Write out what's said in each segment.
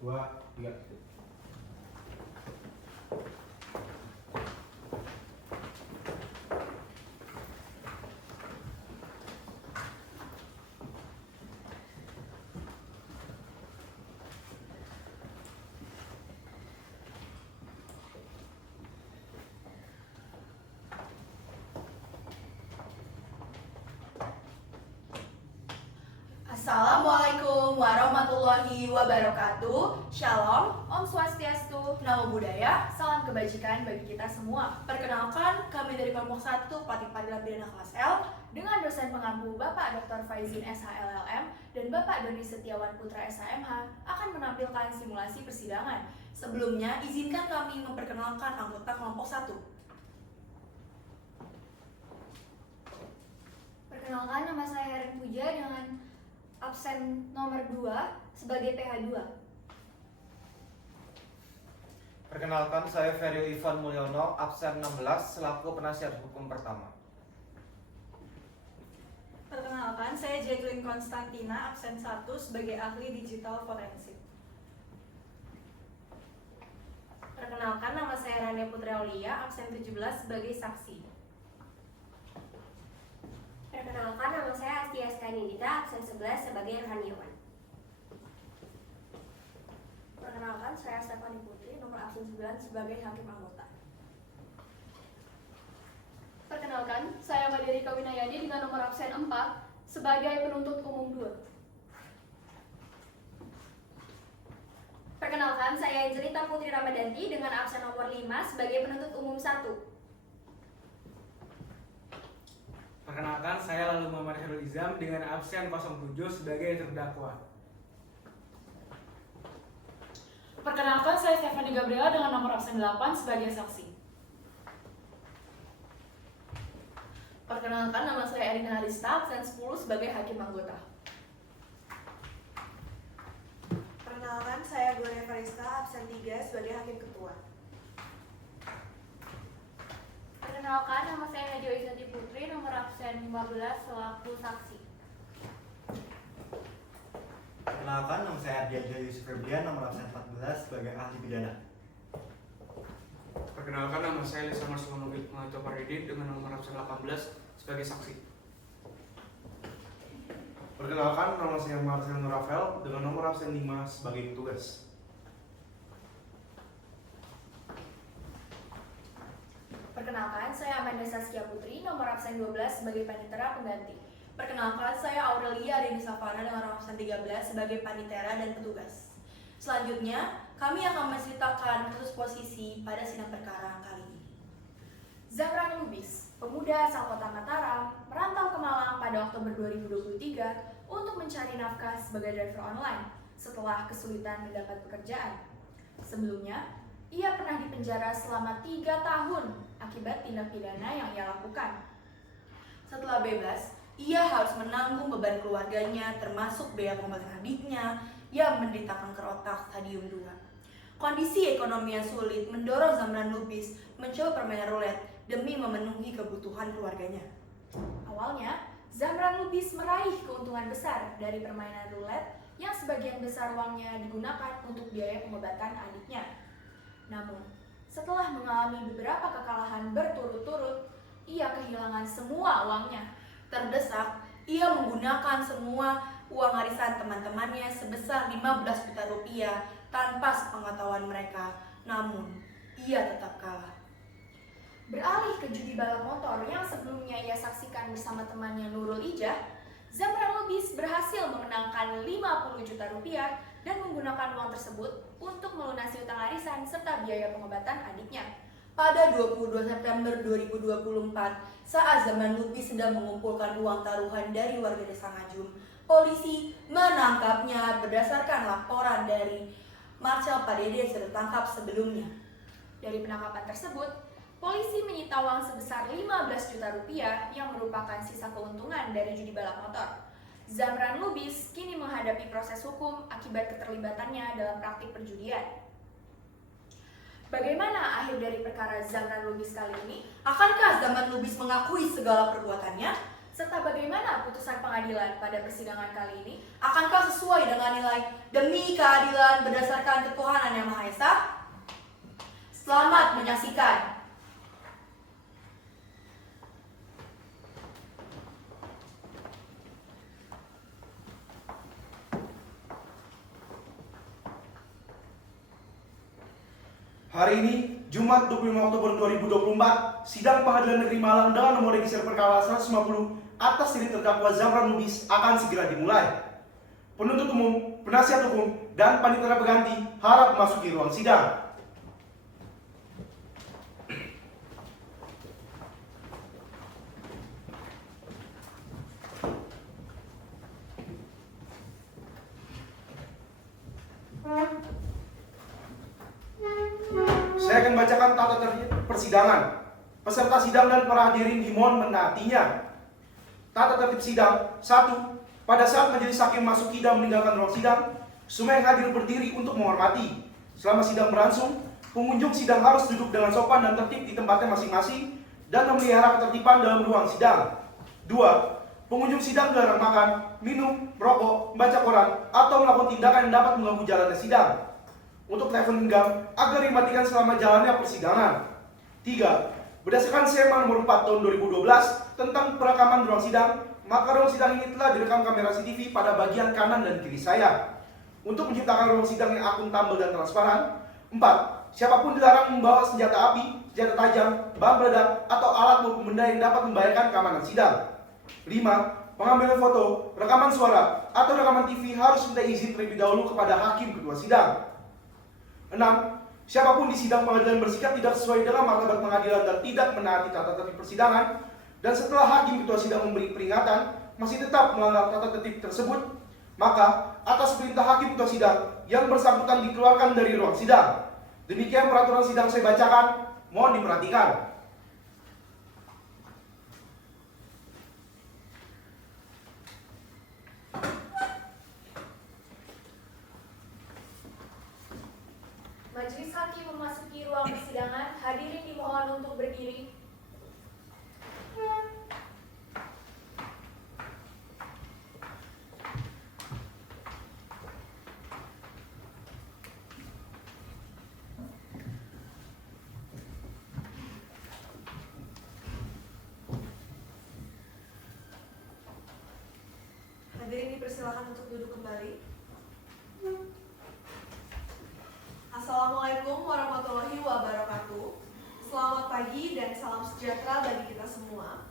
2, 3. Assalamualaikum warahmatullahi wabarakatuh. Shalom, Om Swastiastu, Namo Buddhaya, salam kebajikan bagi kita semua. Perkenalkan, kami dari kelompok 1 Patik Padilah Pidana kelas L dengan dosen pengampu Bapak Dr. Faizin SHLLM dan Bapak Doni Setiawan Putra SHMH akan menampilkan simulasi persidangan. Sebelumnya, izinkan kami memperkenalkan anggota kelompok 1. Perkenalkan, nama saya Herin Puja dengan absen nomor 2 sebagai PH2. Perkenalkan, saya Ferry Ivan Mulyono, absen 16 selaku penasihat hukum pertama. Perkenalkan, saya Jacqueline Konstantina, absen 1 sebagai ahli digital forensik. Perkenalkan, nama saya Rania Putri Aulia, absen 17 sebagai saksi. Perkenalkan, nama saya Astia Skanindita, absen 11 sebagai rohaniawan. Perkenalkan, saya Stefani Putri, nomor absen 9 sebagai hakim anggota. Perkenalkan, saya Maderika Winayadi dengan nomor absen 4 sebagai penuntut umum 2. Perkenalkan, saya Angelita Putri Ramadanti dengan absen nomor 5 sebagai penuntut umum 1. Perkenalkan, saya Lalu Muhammad Herul Izam dengan absen 07 sebagai terdakwa. Perkenalkan, saya Stephanie Gabriela dengan nomor absen 8 sebagai saksi. Perkenalkan, nama saya Erina Harista, absen 10 sebagai hakim anggota. Perkenalkan, saya Gloria Farista, absen 3 sebagai hakim ketua. Perkenalkan, nama saya Najwa Isati Putri, nomor absen 15 selaku saksi. Perkenalkan, nama saya Ardiansyah Yusuf Febrian, nomor absen 14 sebagai ahli pidana. Perkenalkan, nama saya Lisa Marsumanogit Mengaco Paridin dengan nomor absen 18 sebagai saksi. Perkenalkan, nama saya Marcel Nurafel dengan nomor absen 5 sebagai petugas. Perkenalkan, saya Amanda Saskia Putri, nomor absen 12 sebagai panitera pengganti. Perkenalkan, saya Aurelia Rini Savana dengan nomor absen 13 sebagai panitera dan petugas. Selanjutnya, kami akan menceritakan kasus posisi pada sidang perkara kali ini. Zamran Lubis, pemuda asal kota Mataram, merantau ke Malang pada Oktober 2023 untuk mencari nafkah sebagai driver online setelah kesulitan mendapat pekerjaan. Sebelumnya, ia pernah dipenjara selama 3 tahun akibat tindak pidana yang ia lakukan. Setelah bebas, ia harus menanggung beban keluarganya termasuk biaya pengobatan adiknya yang menderita kanker otak stadium 2. Kondisi ekonomi yang sulit mendorong Zamran Lubis mencoba permainan roulette demi memenuhi kebutuhan keluarganya. Awalnya, Zamran Lubis meraih keuntungan besar dari permainan roulette yang sebagian besar uangnya digunakan untuk biaya pengobatan adiknya. Namun, setelah mengalami beberapa kekalahan berturut-turut, ia kehilangan semua uangnya. Terdesak, ia menggunakan semua uang arisan teman-temannya sebesar 15 juta rupiah tanpa sepengetahuan mereka. Namun, ia tetap kalah. Beralih ke judi balap motor yang sebelumnya ia saksikan bersama temannya Nurul Ijah, Zamran Lubis berhasil memenangkan 50 juta rupiah dan menggunakan uang tersebut untuk melunasi utang arisan serta biaya pengobatan adiknya. Pada 22 September 2024, saat Zamran Lubis sedang mengumpulkan uang taruhan dari warga desa Ngajum, polisi menangkapnya berdasarkan laporan dari Marcel Padede yang tertangkap sebelumnya. Dari penangkapan tersebut, polisi menyita uang sebesar 15 juta rupiah yang merupakan sisa keuntungan dari judi balap motor. Zamran Lubis kini menghadapi proses hukum akibat keterlibatannya dalam praktik perjudian. Bagaimana akhir dari perkara Zamran Lubis kali ini? Akankah Zamran Lubis mengakui segala perbuatannya? serta bagaimana putusan pengadilan pada persidangan kali ini? Akankah sesuai dengan nilai demi keadilan berdasarkan ketuhanan yang Maha Esa? Selamat menyaksikan. Hari ini, Jumat 25 Oktober 2024, sidang Pengadilan Negeri Malang dengan nomor register perkara 150 atas diri terdakwa Zamran Lubis akan segera dimulai. Penuntut umum, penasihat hukum, dan panitera pengganti harap memasuki ruang sidang. Saya akan bacakan tata tertib persidangan. Peserta sidang dan para hadirin dimohon menaatinya. Tata tertib sidang 1. Pada saat majelis hakim masuki dan meninggalkan ruang sidang, semua yang hadir berdiri untuk menghormati. Selama sidang berlangsung, pengunjung sidang harus duduk dengan sopan dan tertib di tempatnya masing-masing dan memelihara ketertiban dalam ruang sidang. 2. Pengunjung sidang dilarang makan, minum, merokok, membaca koran, atau melakukan tindakan yang dapat mengganggu jalannya sidang. Untuk telepon genggam agar dimatikan selama jalannya persidangan. 3. Berdasarkan SEMA nomor 4 tahun 2012 tentang perekaman ruang sidang, maka ruang sidang ini telah direkam kamera CCTV pada bagian kanan dan kiri saya. Untuk menciptakan ruang sidang yang akuntabel dan transparan. 4. Siapapun dilarang membawa senjata api, senjata tajam, bahan peledak, atau alat maupun benda yang dapat membahayakan keamanan sidang. 5. Pengambilan foto, rekaman suara, atau rekaman TV harus minta izin terlebih dahulu kepada hakim ketua sidang. 6. Siapapun di sidang pengadilan bersikap tidak sesuai dengan martabat pengadilan dan tidak menaati tata tertib persidangan, dan setelah hakim ketua sidang memberi peringatan masih tetap melanggar tata tertib tersebut, maka atas perintah hakim ketua sidang yang bersangkutan dikeluarkan dari ruang sidang. Demikian peraturan sidang saya bacakan, mohon diperhatikan. Majelis hakim memasuki ruang persidangan, hadirin dimohon untuk berdiri. Hadirin dipersilakan untuk duduk kembali. Assalamualaikum warahmatullahi wabarakatuh. Selamat pagi dan salam sejahtera bagi kita semua.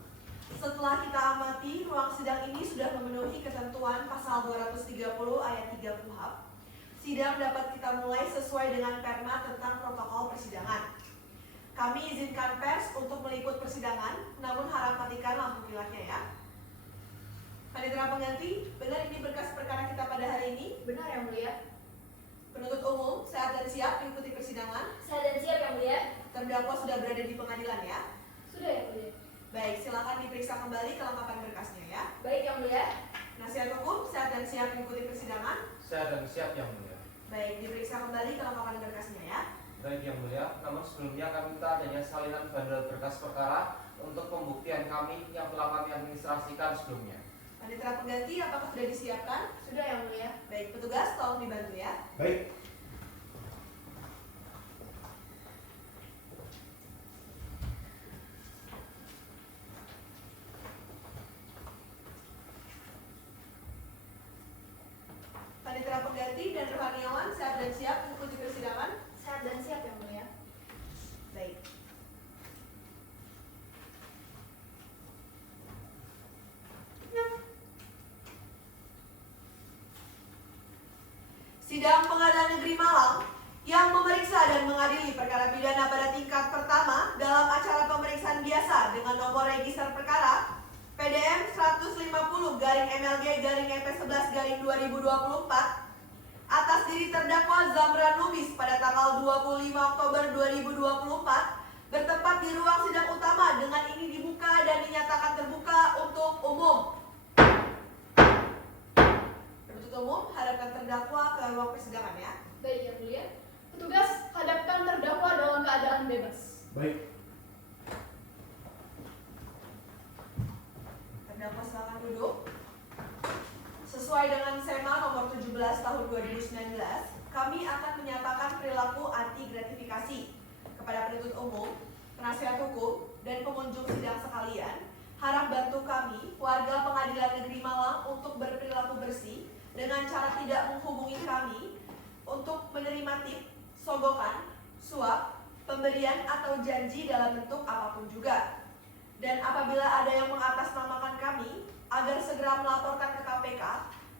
Setelah kita amati, ruang sidang ini sudah memenuhi ketentuan pasal 230 ayat 3 KUHP. Sidang dapat kita mulai sesuai dengan perma tentang protokol persidangan. Kami izinkan pers untuk meliput persidangan, namun harap matikan lampu pilarnya ya. Panitera pengganti, benar ini berkas perkara kita pada hari ini? Benar yang mulia. Penuntut umum, sehat dan siap mengikuti persidangan? Saya dan siap yang mulia. Terdakwa sudah berada di pengadilan ya? Sudah yang mulia. Baik, silakan diperiksa kembali kelengkapan berkasnya ya. Baik yang mulia. Nasihat hukum, sehat dan siap mengikuti persidangan? Saya dan siap yang mulia. Baik, diperiksa kembali kelengkapan berkasnya ya. Baik yang mulia, namun sebelumnya kami minta adanya salinan bandel berkas perkara untuk pembuktian kami yang telah kami administrasikan sebelumnya. Panitera pengganti, apakah sudah disiapkan? Sudah yang mulia. Baik, petugas tolong dibantu ya. Baik. Panitera pengganti dan rohaniawan, sehat dan siap mengikuti persidangan? Sehat dan siap yang mulia. Baik. Sidang Pengadilan Negeri Malang yang memeriksa dan mengadili perkara pidana pada tingkat pertama dalam acara pemeriksaan biasa dengan nomor register perkara PDM 150-MLG-EP11-2024 atas diri terdakwa Zamran Lubis pada tanggal 25 Oktober 2024 bertempat di ruang sidang utama dengan ini dibuka dan dinyatakan terbuka untuk umum. Penuntut umum, hadapkan terdakwa ke ruang persidangan ya. Baik yang mulia. Petugas, hadapkan terdakwa dalam keadaan bebas. Baik. Terdakwa penuntut umum, penasihat hukum, dan pengunjung sidang sekalian, harap bantu kami, warga Pengadilan Negeri Malang, untuk berperilaku bersih dengan cara tidak menghubungi kami untuk menerima tip, sogokan, suap, pemberian atau janji dalam bentuk apapun juga. Dan apabila ada yang mengatasnamakan kami, agar segera melaporkan ke KPK,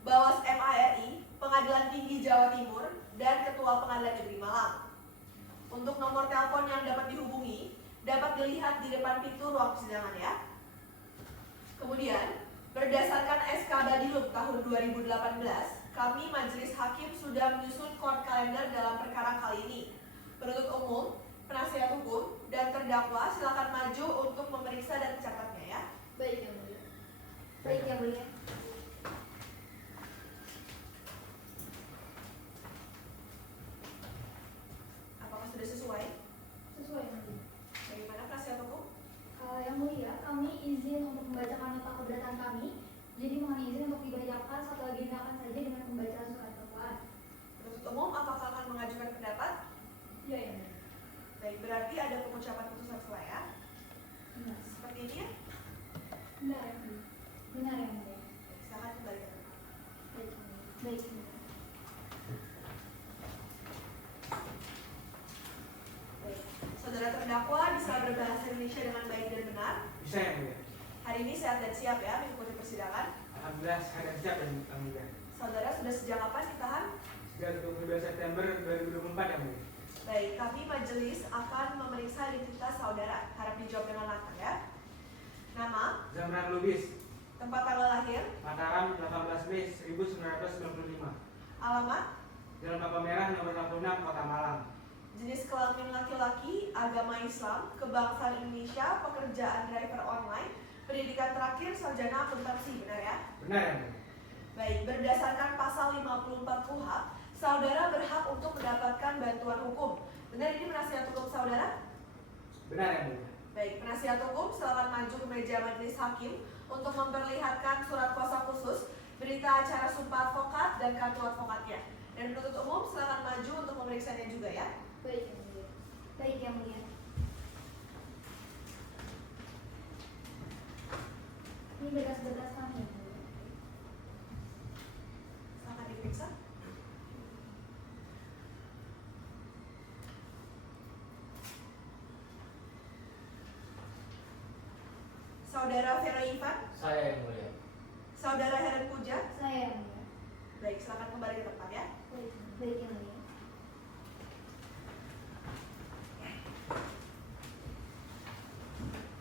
Bawas MARI, Pengadilan Tinggi Jawa Timur, dan Ketua Pengadilan Negeri Malang. Untuk nomor telepon yang dapat dihubungi, dapat dilihat di depan pintu ruang persidangan ya. Kemudian, berdasarkan SK Badilub tahun 2018, kami Majelis Hakim sudah menyusun court kalender dalam perkara kali ini. Penuntut umum, penasihat hukum, dan terdakwa silakan maju untuk memeriksa dan mencatatnya ya. Baik, Yang Mulia. Baik, Yang Mulia. Apakah sudah sesuai? Sesuai, Yang Mulia. Bagaimana penasihat hukum? Yang Mulia, kami izin untuk membacakan nota keberatan kami. Jadi mohon izin untuk dibacakan satu agendakan saja dengan pembacaan surat dakwaan. Penuntut umum, apakah akan mengajukan pendapat? Iya, Yang Mulia. Baik, berarti ada pengucapan putusan sesuai ya. Benar. Seperti ini ya. Benar, Yang Mulia. Benar, Yang Mulia. Baik, silakan kembali ke tempat. Baik, Yang Mulia. Baik, Yang Mulia. Baik. Saudara terdakwa bisa berbahasa Indonesia dengan baik dan benar. Bisa yang mulia. Hari ini sehat dan siap ya mengikuti persidangan. Alhamdulillah sehat dan siap dan alhamdulillah. Saudara sudah sejak kapan ditahan? Sejak 22 September 2024 yang mulia. Baik, kami majelis akan memeriksa identitas saudara. Harap dijawab dengan lantang ya. Nama, Zamran Lubis, tempat tanggal lahir, Mataram 18 Mei 1995. alamat, Jalan Papa Merah nomor 66 Kota Malang. jenis kelamin laki-laki, agama Islam, kebangsaan Indonesia, pekerjaan driver online, pendidikan terakhir sarjana akuntansi, benar ya? Benar yang mulia. Baik, berdasarkan pasal 54 KUHP, saudara berhak untuk mendapatkan bantuan hukum. Benar ini penasihat hukum saudara? Benar yang mulia. Baik, penasihat hukum silakan maju ke meja majelis hakim untuk memperlihatkan surat kuasa khusus, berita acara sumpah advokat, dan kartu advokatnya. Dan penuntut umum silakan maju untuk memeriksanya juga ya. Baik, Yang Mulia. Baik, Yang Mulia. Ini berkas-berkas kami, Yang Mulia. Silakan diperiksa. Saudara Vero Ivan, Saya yang mulia. saudara Heren Puja. Saya, Yang Mulia. Baik, silakan kembali ke tempat ya. Baik, baik, Yang Mulia.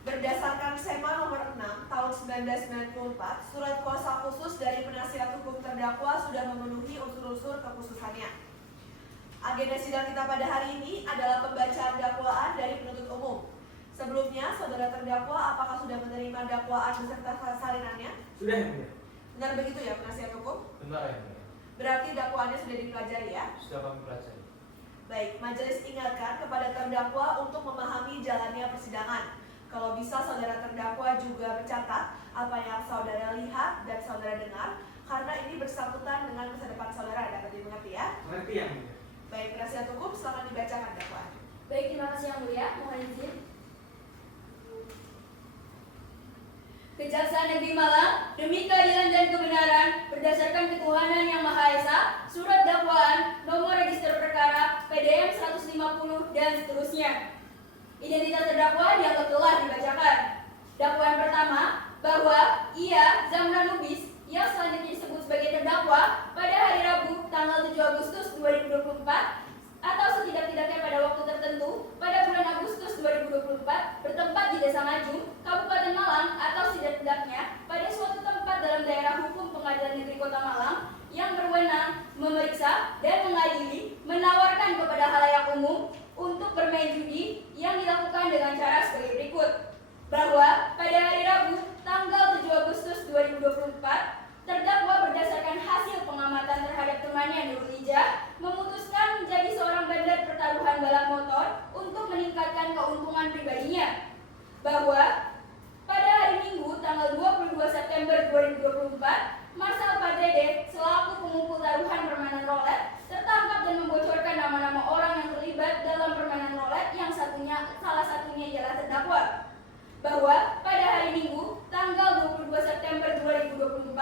Berdasarkan SEMA nomor 6 tahun 1994, surat kuasa khusus dari penasihat hukum terdakwa sudah memenuhi unsur-unsur kekhususannya. Agenda sidang kita pada hari ini adalah pembacaan dakwaan dari penuntut umum. Sebelumnya, saudara terdakwa apakah sudah menerima dakwaan beserta salinannya? Sudah yang mulia. Benar begitu ya penasihat hukum? Benar yang mulia. Berarti dakwaannya sudah dipelajari ya? Sudah kami pelajari. Baik, majelis ingatkan kepada terdakwa untuk memahami jalannya persidangan. Kalau bisa saudara terdakwa juga mencatat apa yang saudara lihat dan saudara dengar, karena ini bersangkutan dengan masa depan saudara. Dapat dimengerti ya? Mengerti yang mulia. Baik, penasihat hukum silakan dibacakan dakwaan. Baik, terima kasih Yang Mulia. Mohon izin. Kejaksaan Negeri Malang, demi keadilan dan kebenaran, berdasarkan ketuhanan yang Maha Esa, surat dakwaan, nomor register perkara, PDM 150, dan seterusnya. Identitas terdakwa dianggap telah dibacakan. Dakwaan pertama, bahwa ia, Zamran Lubis, yang selanjutnya disebut sebagai terdakwa, pada hari Rabu, tanggal 7 Agustus 2024, atau setidak-tidaknya pada waktu tertentu, pada bulan Agustus 2024, bertempat di Desa Ngajum, Kabupaten Malang, atau setidak-tidaknya pada suatu tempat dalam daerah hukum Pengadilan Negeri Kota Malang, yang berwenang memeriksa dan mengadili, menawarkan kepada khalayak umum untuk bermain judi yang dilakukan dengan cara sebagai berikut. Bahwa pada hari Rabu, tanggal 7 Agustus 2024, terdakwa berdasarkan hasil pengamatan terhadap temannya Nurul Ijah memutuskan bahwa pada hari Minggu tanggal 22 September 2024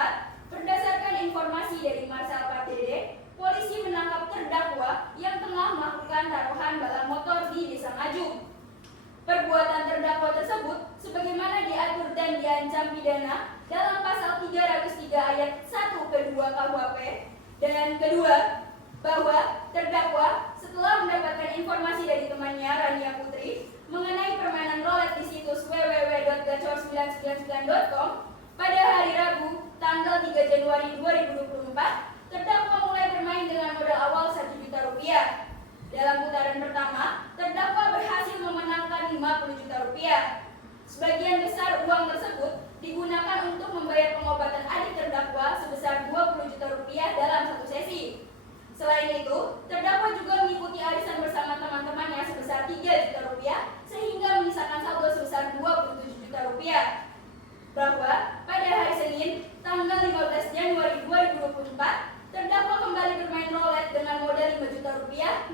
berdasarkan informasi dari Marsal PDD, polisi menangkap terdakwa yang tengah melakukan taruhan balap motor di Desa Ngajum. Perbuatan terdakwa tersebut sebagaimana diatur dan diancam pidana dalam pasal 303 ayat 1 ke 2 KUHP, dan kedua, bahwa terdakwa setelah mendapatkan informasi dari temannya Rania Putri mengenai permainan roulette di situs www.gacor999.com pada hari Rabu tanggal 3 Januari 2024, terdakwa mulai bermain dengan modal awal Rp1 juta. Dalam putaran pertama, terdakwa berhasil memenangkan Rp50 juta. Sebagian besar uang tersebut digunakan untuk membayar pengobatan adik terdakwa sebesar Rp20 juta dalam satu sesi. Selain itu, terdakwa juga mengikuti arisan bersama teman-temannya sebesar Rp3 juta sehingga menyisakan saldo sebesar Rp27 juta. Bahwa pada hari Senin, tanggal 15 Januari 2024, terdakwa kembali bermain roulette dengan modal Rp5 juta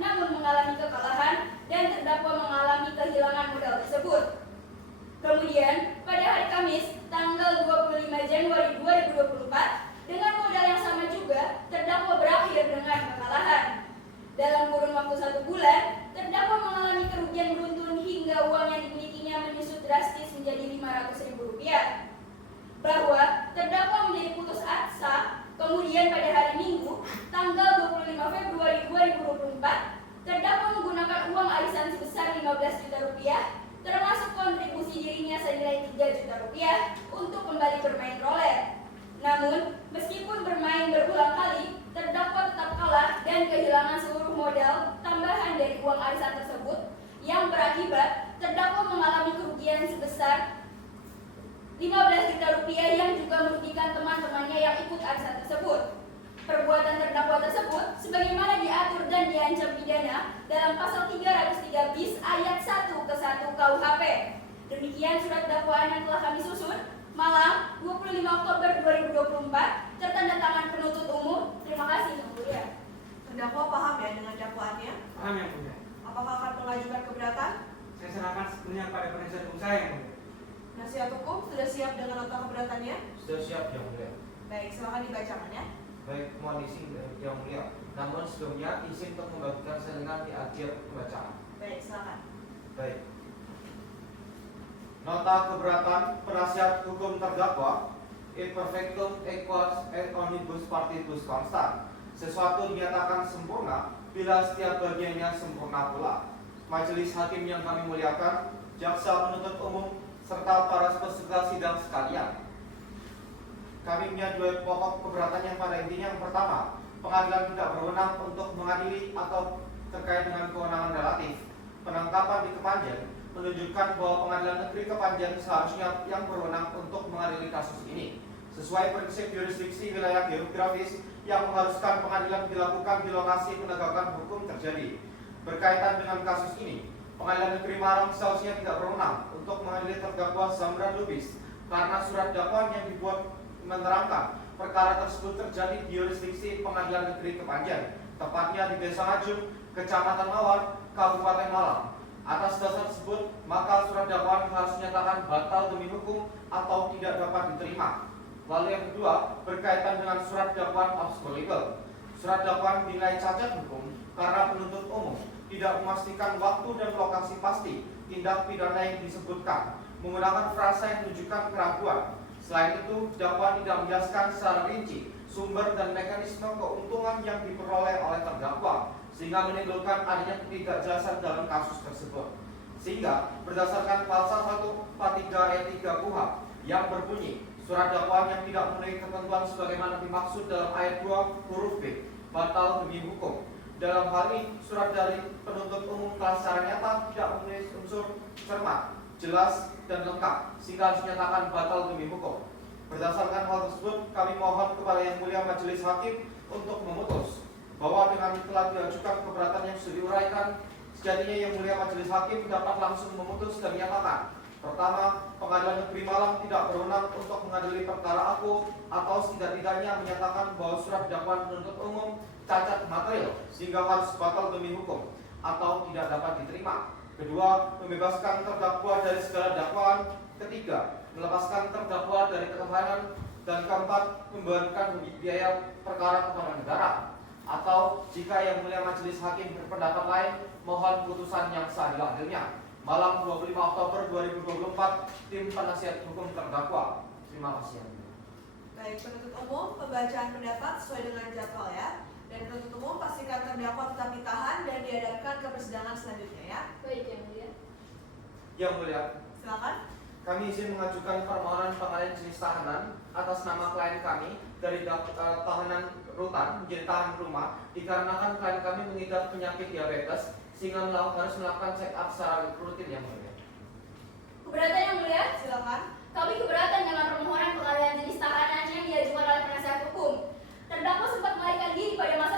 namun mengalami kekalahan dan terdakwa mengalami kehilangan modal tersebut. Kemudian, pada hari Kamis, tanggal 25 Januari 2024, dengan modal yang sama juga, terdakwa berakhir dengan kekalahan. Dalam kurun waktu 1 bulan, terdakwa mengalami kerugian beruntun hingga uang yang dimilikinya menyusut drastis menjadi Rp500.000. Bahwa terdakwa menjadi putus asa, kemudian pada hari Minggu, tanggal 25 Februari 2024, terdakwa menggunakan uang arisan sebesar Rp15 juta, termasuk kontribusi dirinya senilai Rp3 juta untuk kembali bermain roulette. Namun, meskipun bermain berulang kali, terdakwa tetap kalah dan kehilangan seluruh modal tambahan dari uang arisan tersebut, yang berakibat terdakwa mengalami kerugian sebesar Rp15 juta yang juga merugikan teman-temannya yang ikut arisan tersebut. Perbuatan terdakwa tersebut sebagaimana diatur dan diancam pidana dalam pasal 303 bis ayat 1 ke 1 KUHP. Demikian surat dakwaan yang telah kami susun. Malam 25 Oktober 2024, tertanda tangan penuntut umum. Terima kasih, Yang Mulia. Terdakwa paham ya dengan dakwaannya? Paham Yang Mulia. Apakah akan mengajukan keberatan? Saya serahkan sepenuhnya pada penasihat hukum saya Yang Mulia. Penasihat hukum sudah siap dengan nota keberatannya? Sudah siap Yang Mulia. Baik, silakan dibacakan ya. Baik, mohon izin Yang Mulia. Namun sebelumnya izin untuk membagikan salinan di akhir pembacaan. Baik, silakan. Baik. Nota keberatan penasihat hukum terdakwa imperfectum equas et omnibus partibus constat. Sesuatu dinyatakan sempurna bila setiap bagiannya sempurna pula. Majelis hakim yang kami muliakan, jaksa penuntut umum, serta para peserta sidang sekalian. Kami punya dua pokok keberatan yang pada intinya. Yang pertama, pengadilan tidak berwenang untuk mengadili atau terkait dengan kewenangan relatif. Penangkapan di Kepanjen menunjukkan bahwa Pengadilan Negeri Kepanjen seharusnya yang berwenang untuk mengadili kasus ini sesuai prinsip yurisdiksi wilayah geografis yang mengharuskan pengadilan dilakukan di lokasi penegakan hukum terjadi. Berkaitan dengan kasus ini, Pengadilan Negeri Malang seharusnya tidak berwenang untuk mengadili terdakwa Zamran Lubis karena surat dakwaan yang dibuat menerangkan perkara tersebut terjadi di yurisdiksi Pengadilan Negeri Kepanjen, tepatnya di Desa Ngajum, Kecamatan Mawar, Kabupaten Malang. Atas dasar tersebut, maka surat dakwaan harus dinyatakan batal demi hukum atau tidak dapat diterima. Lalu yang kedua, berkaitan dengan surat dakwaan obscure legal. Surat dakwaan dinilai cacat hukum karena penuntut umum tidak memastikan waktu dan lokasi pasti tindak pidana yang disebutkan, menggunakan frasa yang menunjukkan keraguan. Selain itu, dakwaan tidak menjelaskan secara rinci sumber dan mekanisme keuntungan yang diperoleh oleh terdakwa, sehingga menimbulkan adanya ketidakjelasan dalam kasus tersebut. Sehingga berdasarkan pasal 143 ayat 3 KUHP yang berbunyi, surat dakwaan yang tidak memenuhi ketentuan sebagaimana dimaksud dalam ayat 2 huruf B batal demi hukum. Dalam hal ini, surat dari penuntut umum telah secara nyata tidak memenuhi unsur cermat, jelas, dan lengkap, sehingga harus dinyatakan batal demi hukum. Berdasarkan hal tersebut, kami mohon kepada Yang Mulia Majelis Hakim untuk memutus bahwa dengan telah diajukan keberatan yang sudah diuraikan, sejatinya Yang Mulia Majelis Hakim dapat langsung memutus dan menyatakan: pertama, Pengadilan Negeri Malang tidak berwenang untuk mengadili perkara aku atau setidak-tidaknya menyatakan bahwa surat dakwaan penuntut umum cacat material sehingga harus batal demi hukum atau tidak dapat diterima. Kedua, membebaskan terdakwa dari segala dakwaan. Ketiga, melepaskan terdakwa dari ketahanan. Dan keempat, membebankan biaya perkara kepada negara. Atau jika Yang Mulia Majelis Hakim berpendapat lain, mohon putusan yang seadil-adilnya. Malam 25 Oktober 2024, tim penasihat hukum terdakwa. Terima kasih. Baik, penuntut umum, pembacaan pendapat sesuai dengan jadwal ya. Dan penuntut umum pastikan terdakwa tetap ditahan dan dihadapkan ke persidangan selanjutnya ya. Baik, Yang Mulia. Yang Mulia, Silakan. kami izin mengajukan permohonan pengalihan jenis tahanan atas nama klien kami dari tahanan rutan menjadi tahanan rumah dikarenakan klien kami mengidap penyakit diabetes sehingga harus melakukan check up secara rutin. Yang Mulia. Keberatan, Yang Mulia? Silakan. Kami keberatan dengan permohonan pengalihan jenis tahanan yang diajukan oleh penasihat hukum. Terdakwa sempat melarikan diri pada masa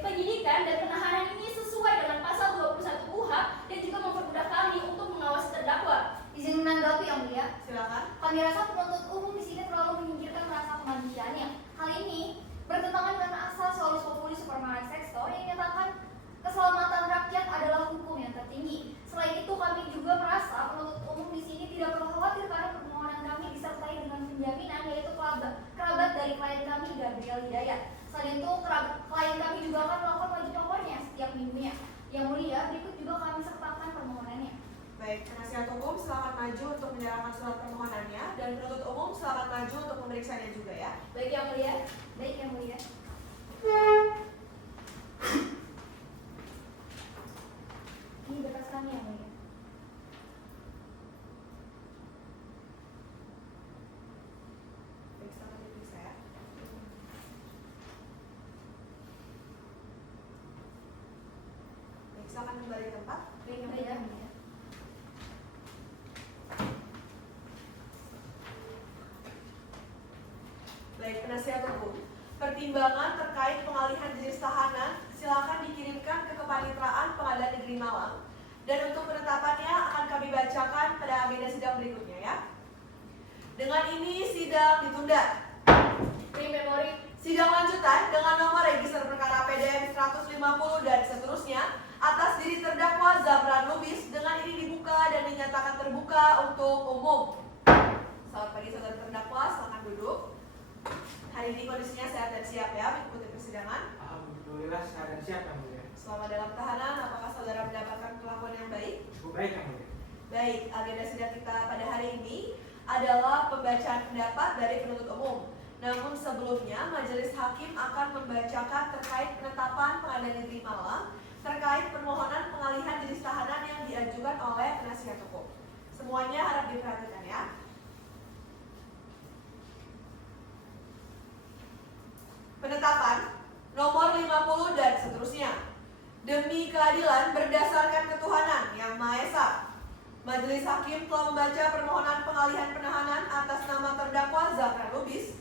penyidikan dan penahanan ini sesuai dengan pasal 21 KUHP dan juga mempermudah kami untuk mengawasi terdakwa. Izin menanggapi Yang Mulia. Silakan. Kami rasa penuntut umum di sini terlalu menyingkirkan rasa kemanusiaannya. Hal ini bertentangan dengan asas solus populis supermanen sexto yang menyatakan keselamatan rakyat adalah hukum yang tertinggi. Selain itu, kami juga merasa penuntut umum di sini tidak perlu khawatir karena permohonan kami disertai dengan penjaminan yaitu kerabat dari klien kami, Gabriel Hidayat. Selain itu, klien kami juga akan melakukan wajib lapornya setiap minggunya. Yang Mulia, berikut juga kami sertakan permohonannya. Baik, penasihat hukum silakan maju untuk menyerahkan surat permohonannya dan penuntut umum silakan maju untuk memeriksanya juga ya. Baik, Yang Mulia. Baik, Yang Mulia. Ini berkas kami, Yang Mulia. Baik, silakan diperiksa ya. Baik, silakan kembali ke tempat. Baik, Yang Mulia. Baik, penasihat hukum. Pertimbangan terkait pengalihan jenis tahanan silakan dikirimkan ke Kepaniteraan Pengadilan Negeri Malang. Dan untuk penetapannya akan kami bacakan pada agenda sidang berikutnya ya. Dengan ini sidang ditunda. Prim memori. Sidang lanjutan dengan nomor register perkara PDM 150 dan seterusnya atas diri terdakwa Zabran Lubis dengan ini dibuka dan dinyatakan terbuka untuk umum. Selamat pagi saudara terdakwa, silakan duduk. Hari ini kondisinya sehat dan siap ya mengikuti persidangan. Alhamdulillah sehat dan siap, Yang Mulia. Selama dalam tahanan, apakah saudara mendapatkan perlakuan yang baik? Cukup baik, Yang Mulia. Baik, agenda sidang kita pada hari ini adalah pembacaan pendapat dari penuntut umum. Namun sebelumnya, majelis hakim akan membacakan terkait penetapan Pengadilan Negeri Malang terkait permohonan pengalihan jenis tahanan yang diajukan oleh penasihat hukum. Semuanya harap diperhatikan ya. Penetapan nomor 50 dan seterusnya. Demi keadilan berdasarkan ketuhanan yang Maha Esa. Majelis hakim telah membaca permohonan pengalihan penahanan atas nama terdakwa Zabran Lubis.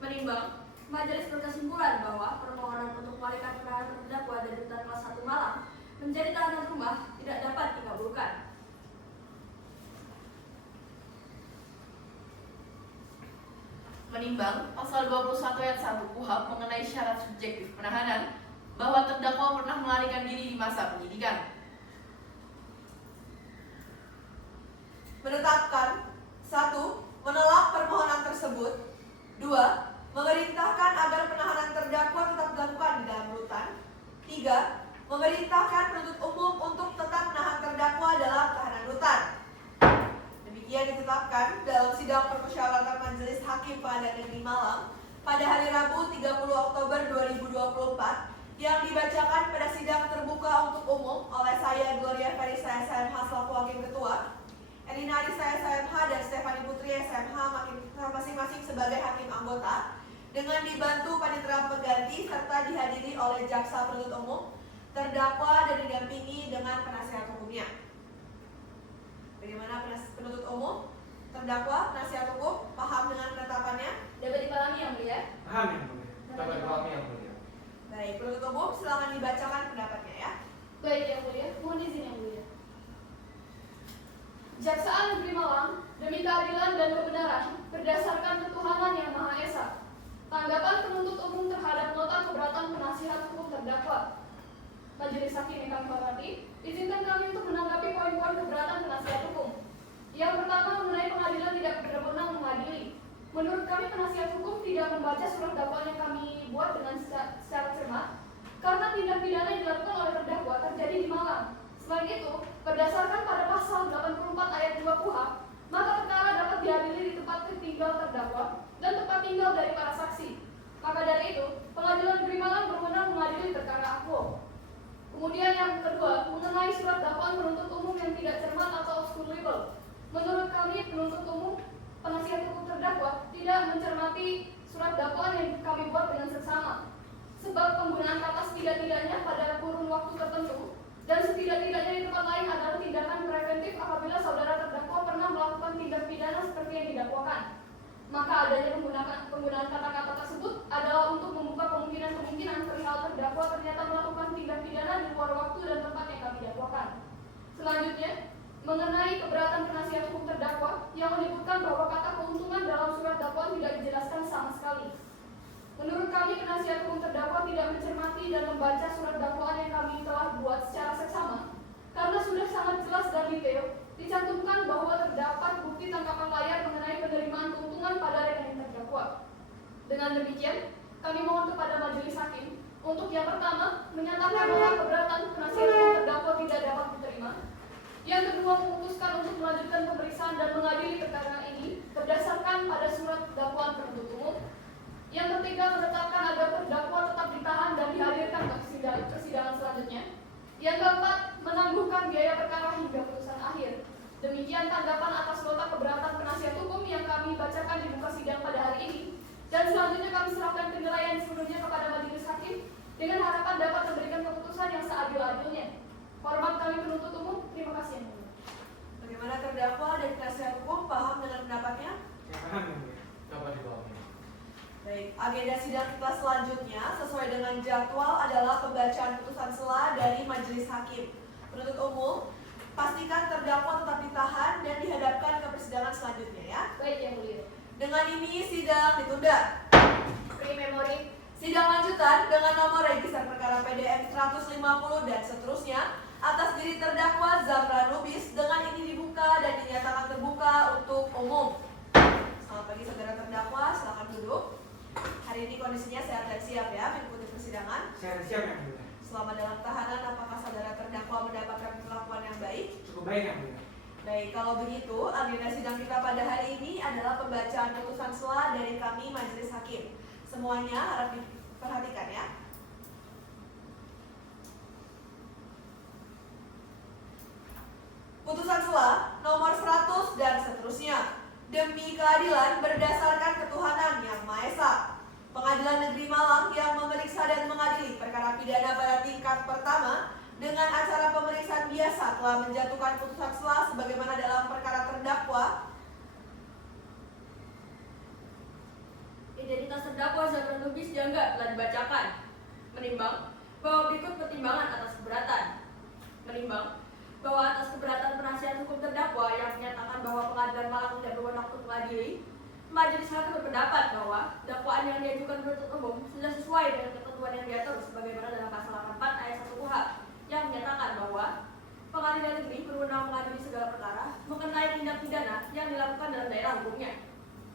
Menimbang, majelis berkesimpulan bahwa permohonan untuk pengalihan penahanan terdakwa dari rutan kelas 1 Malang menjadi tahanan rumah tidak dapat dikabulkan. Menimbang pasal 21 ayat 1 KUHP mengenai syarat subjektif penahanan bahwa terdakwa pernah melarikan diri di masa penyidikan. Menetapkan 1. Menolak permohonan tersebut. 2. Memerintahkan agar penahanan terdakwa tetap dilakukan di dalam rutan. 3. Memerintahkan penuntut umum untuk tetap menahan terdakwa dalam tahanan rutan. Demikian ditetapkan dalam sidang permusyawaratan Majelis Hakim Pengadilan Negeri Malang pada hari Rabu 30 Oktober 2024 yang dibacakan pada sidang terbuka untuk umum oleh saya Gloria Ferisa SMH selaku Hakim Ketua, Elina Arisa SMH dan Stefani Putri SMH masing-masing sebagai Hakim Anggota dengan dibantu panitera pengganti serta dihadiri oleh jaksa penuntut umum, terdakwa dan didampingi dengan penasihat hukumnya. Bagaimana penuntut umum, terdakwa, penasihat hukum, paham dengan penetapannya? Dapat dipahami, Yang Mulia? Paham, Yang Mulia. Dapat dipahami, Yang Mulia. Baik, penuntut umum silakan dibacakan pendapatnya ya. Baik, Yang Mulia. Mohon izin, Yang Mulia. Jaksaan Negeri Malang demi keadilan dan kebenaran berdasarkan ketuhanan yang Maha Esa. Tanggapan penuntut umum terhadap nota keberatan penasihat hukum terdakwa. Majelis Hakim yang kami hormati, izinkan kami untuk menanggapi poin-poin keberatan penasihat hukum. Yang pertama mengenai pengadilan tidak berwenang mengadili. Menurut kami penasihat hukum tidak membaca surat dakwaan yang kami buat dengan secara cermat, karena tindak pidana yang dilakukan oleh terdakwa terjadi di Malang. Selain itu, berdasarkan pada pasal 84 ayat 2 KUHP, maka perkara dapat diadili di tempat tinggal terdakwa dan tempat tinggal dari para saksi. Maka dari itu, Pengadilan Negeri Malang berwenang mengadili perkara akwo. Kemudian yang kedua, mengenai surat dakwaan penuntut umum yang tidak cermat atau obscurable. Menurut kami, penuntut umum, penasihat hukum terdakwa tidak mencermati surat dakwaan yang kami buat dengan seksama. Sebab penggunaan kata setidak-tidaknya pada kurun waktu tertentu dan setidak-tidaknya di tempat lain adalah tindakan preventif apabila saudara terdakwa pernah melakukan tindak pidana seperti yang didakwakan. Maka adanya penggunaan kata-kata tersebut adalah untuk membuka kemungkinan-kemungkinan perihal terdakwa ternyata melakukan tindak pidana di luar waktu dan tempat yang kami dakwakan. Selanjutnya, mengenai keberatan penasihat hukum terdakwa yang menyebutkan bahwa kata keuntungan dalam surat dakwaan tidak dijelaskan sama sekali. Menurut kami, penasihat hukum terdakwa tidak mencermati dan membaca surat dakwaan yang kami telah buat secara seksama, karena sudah sangat jelas dan detail dicantumkan bahwa terdapat bukti tangkapan layar mengenai penerimaan keuntungan pada rekening terdakwa. Dengan demikian, kami mohon kepada majelis hakim untuk yang pertama menyatakan bahwa keberatan penasihat hukum terdakwa tidak dapat diterima. Yang kedua, memutuskan untuk melanjutkan pemeriksaan dan mengadili perkara ini berdasarkan pada surat dakwaan penuntut umum. Yang ketiga, menetapkan agar terdakwa tetap ditahan dan dihadirkan ke persidangan selanjutnya. Yang keempat, menangguhkan biaya perkara hingga putusan akhir. Demikian tanggapan atas nota keberatan penasihat hukum yang kami bacakan di muka sidang pada hari ini. Dan selanjutnya kami serahkan penilaian sepenuhnya kepada majelis hakim dengan harapan dapat memberikan keputusan yang seadil-adilnya. Hormat kami penuntut umum, terima kasih yang mulia. Bagaimana terdakwa dan penasihat hukum paham dengan pendapatnya? Ya, paham yang mulia. Coba dipahami. Baik, agenda sidang kita selanjutnya sesuai dengan jadwal adalah pembacaan putusan sela dari majelis hakim. Penuntut umum, pastikan terdakwa tetap ditahan dan dihadapkan ke persidangan selanjutnya ya. Baik yang mulia. Dengan ini sidang ditunda. Pre-memori. Sidang lanjutan dengan nomor register perkara PDM 150 dan seterusnya atas diri terdakwa Zamran Lubis dengan ini dibuka dan dinyatakan terbuka untuk umum. Selamat pagi saudara terdakwa, silakan duduk. Hari ini kondisinya sehat dan siap ya mengikuti persidangan. Sehat siap yang mulia. Selama dalam tahanan, apakah saudara terdakwa mendapatkan perlakuan yang baik? Cukup baik yang mulia. Baik, kalau begitu agenda sidang kita pada hari ini adalah pembacaan putusan sela dari kami majelis hakim. Semuanya harap diperhatikan ya. Putusan sela nomor 100 dan seterusnya. Demi keadilan berdasarkan ketuhanan yang Maha Esa. Pengadilan Negeri Malang yang memeriksa dan mengadili perkara pidana pada tingkat pertama dengan acara pemeriksaan biasa telah menjatuhkan putusan sela sebagaimana dalam perkara terdakwa. Identitas terdakwa Zamran Lubis janggal telah dibacakan. Menimbang bahwa berikut pertimbangan atas keberatan. Menimbang bahwa atas keberatan penasihat hukum terdakwa yang menyatakan bahwa Pengadilan Malang tidak berwenang untuk mengadili, majelis hakim berpendapat bahwa dakwaan yang diajukan penuntut umum sudah sesuai dengan ketentuan yang diatur sebagaimana dalam pasal 84 ayat 1 KUHP yang menyatakan bahwa Pengadilan Negeri berwenang mengadili segala perkara mengenai tindak pidana yang dilakukan dalam daerah hukumnya.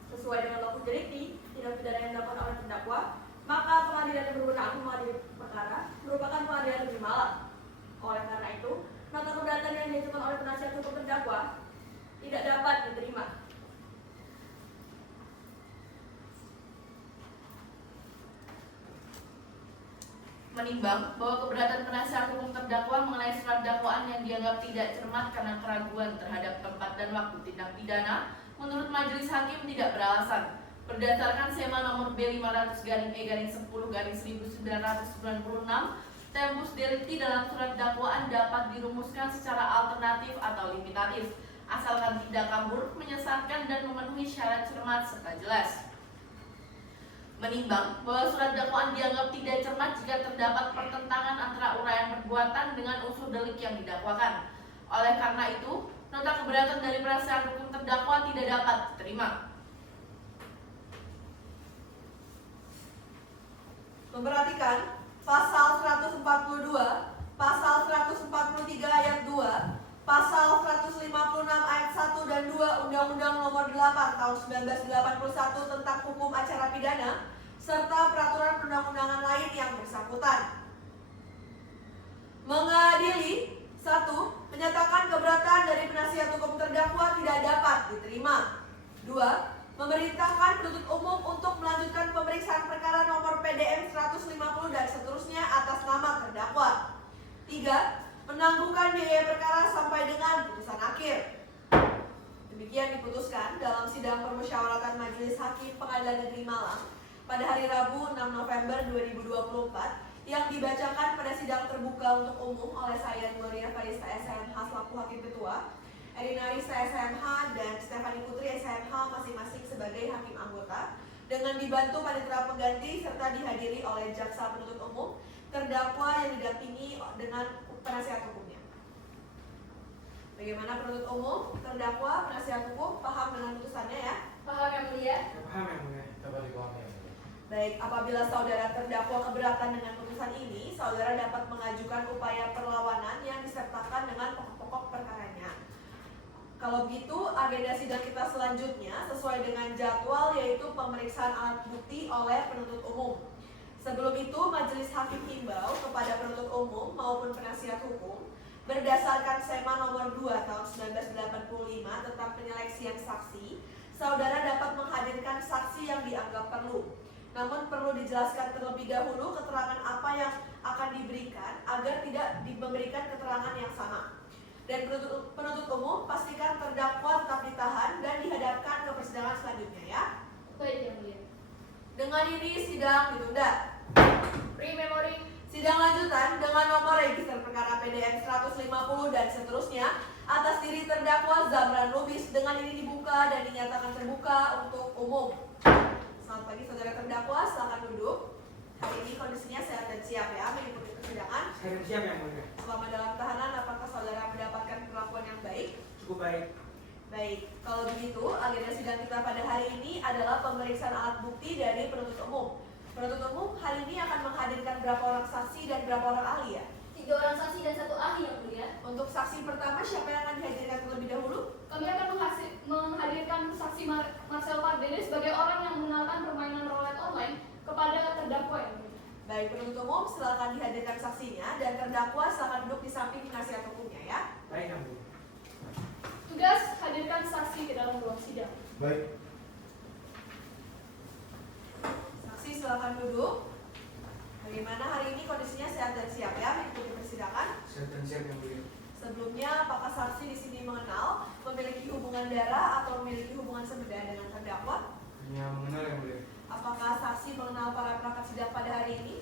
Sesuai dengan lokus delikti, tindak pidana yang dilakukan oleh terdakwa, maka pengadilan yang berwenang mengadili perkara merupakan Pengadilan Negeri Malang. Oleh karena itu, nota keberatan yang diajukan oleh penasihat hukum terdakwa tidak dapat diterima. Menimbang bahwa keberatan penasihat hukum terdakwa mengenai surat dakwaan yang dianggap tidak cermat karena keraguan terhadap tempat dan waktu tindak pidana, menurut majelis hakim tidak beralasan. Berdasarkan SEMA nomor B500-10-1996, tempus delicti dalam surat dakwaan dapat dirumuskan secara alternatif atau limitatif, asalkan tidak kabur, menyesatkan dan memenuhi syarat cermat serta jelas. Menimbang bahwa surat dakwaan dianggap tidak cermat jika terdapat pertentangan antara uraian perbuatan dengan unsur delik yang didakwakan. Oleh karena itu, nota keberatan dari penasihat hukum terdakwa tidak dapat diterima. Memperhatikan pasal 142 1981 tentang hukum acara pidana serta peraturan perundang-undangan lain yang bersangkutan. Mengadili 1. Menyatakan keberatan dari penasihat hukum terdakwa tidak dapat diterima. 2. Memerintahkan penuntut umum untuk melanjutkan pemeriksaan perkara nomor PDM 150 dan seterusnya atas nama terdakwa. 3. Menangguhkan biaya perkara sampai dengan putusan akhir. Demikian diputuskan dalam sidang permusyawaratan Majelis Hakim Pengadilan Negeri Malang pada hari Rabu 6 November 2024 yang dibacakan pada sidang terbuka untuk umum oleh saya Gloria Farista SMH selaku Hakim Ketua, Erina Risa SMH dan Stefani Putri SMH masing-masing sebagai Hakim Anggota dengan dibantu panitera pengganti serta dihadiri oleh jaksa penuntut umum, terdakwa yang didampingi dengan penasihat hukumnya. Bagaimana penuntut umum, terdakwa, penasihat hukum paham dengan putusannya ya? Paham yang mulia? Paham yang mulia. Dapat dipahami yang mulia. Baik, apabila saudara terdakwa keberatan dengan putusan ini, saudara dapat mengajukan upaya perlawanan yang disertakan dengan pokok-pokok perkaranya. Kalau begitu, agenda sidang kita selanjutnya sesuai dengan jadwal yaitu pemeriksaan alat bukti oleh penuntut umum. Sebelum itu, Majelis Hakim himbau kepada penuntut umum maupun penasihat hukum berdasarkan SEMA nomor 2 tahun 1985 tentang penyeleksian saksi, saudara dapat menghadirkan saksi yang dianggap perlu. Namun perlu dijelaskan terlebih dahulu keterangan apa yang akan diberikan agar tidak diberikan keterangan yang sama. Dan penuntut umum pastikan terdakwa tetap ditahan dan dihadapkan ke persidangan selanjutnya ya. Baik yang mulia. Dengan ini sidang ditunda. Pre-memory. Sidang lanjutan dengan nomor register perkara PDM 150 dan seterusnya atas diri terdakwa Zamran Lubis dengan ini dibuka dan dinyatakan terbuka untuk umum. Selamat pagi saudara terdakwa, silakan duduk. Hari ini kondisinya sehat dan siap ya mengikuti persidangan. Saya siap yang mulia. Selama dalam tahanan, apakah saudara mendapatkan perlakuan yang baik? Cukup baik. Baik, kalau begitu agenda sidang kita pada hari ini adalah pemeriksaan alat bukti dari penuntut umum. Penuntut umum hari ini akan menghadirkan berapa orang saksi dan berapa orang ahli ya? 3 orang saksi dan 1 ahli yang mulia. Untuk saksi pertama siapa yang akan dihadirkan terlebih dahulu? Kami akan menghadirkan saksi Marcel Pardede sebagai orang yang mengenalkan permainan roulette online kepada terdakwa yang mulia. Baik, penuntut umum silakan dihadirkan saksinya dan terdakwa silakan duduk di samping penasihat hukumnya ya. Baik yang mulia. Tugas hadirkan saksi ke dalam ruang sidang. Baik. Saksi silakan duduk. Bagaimana hari ini kondisinya sehat dan siap ya mengikuti persidangan? Sehat dan siap yang mulia. Sebelumnya, apakah saksi di sini mengenal, memiliki hubungan darah atau memiliki hubungan sebeda dengan terdakwa? Hanya mengenal yang mulia. Apakah saksi mengenal para perangkat sidang pada hari ini?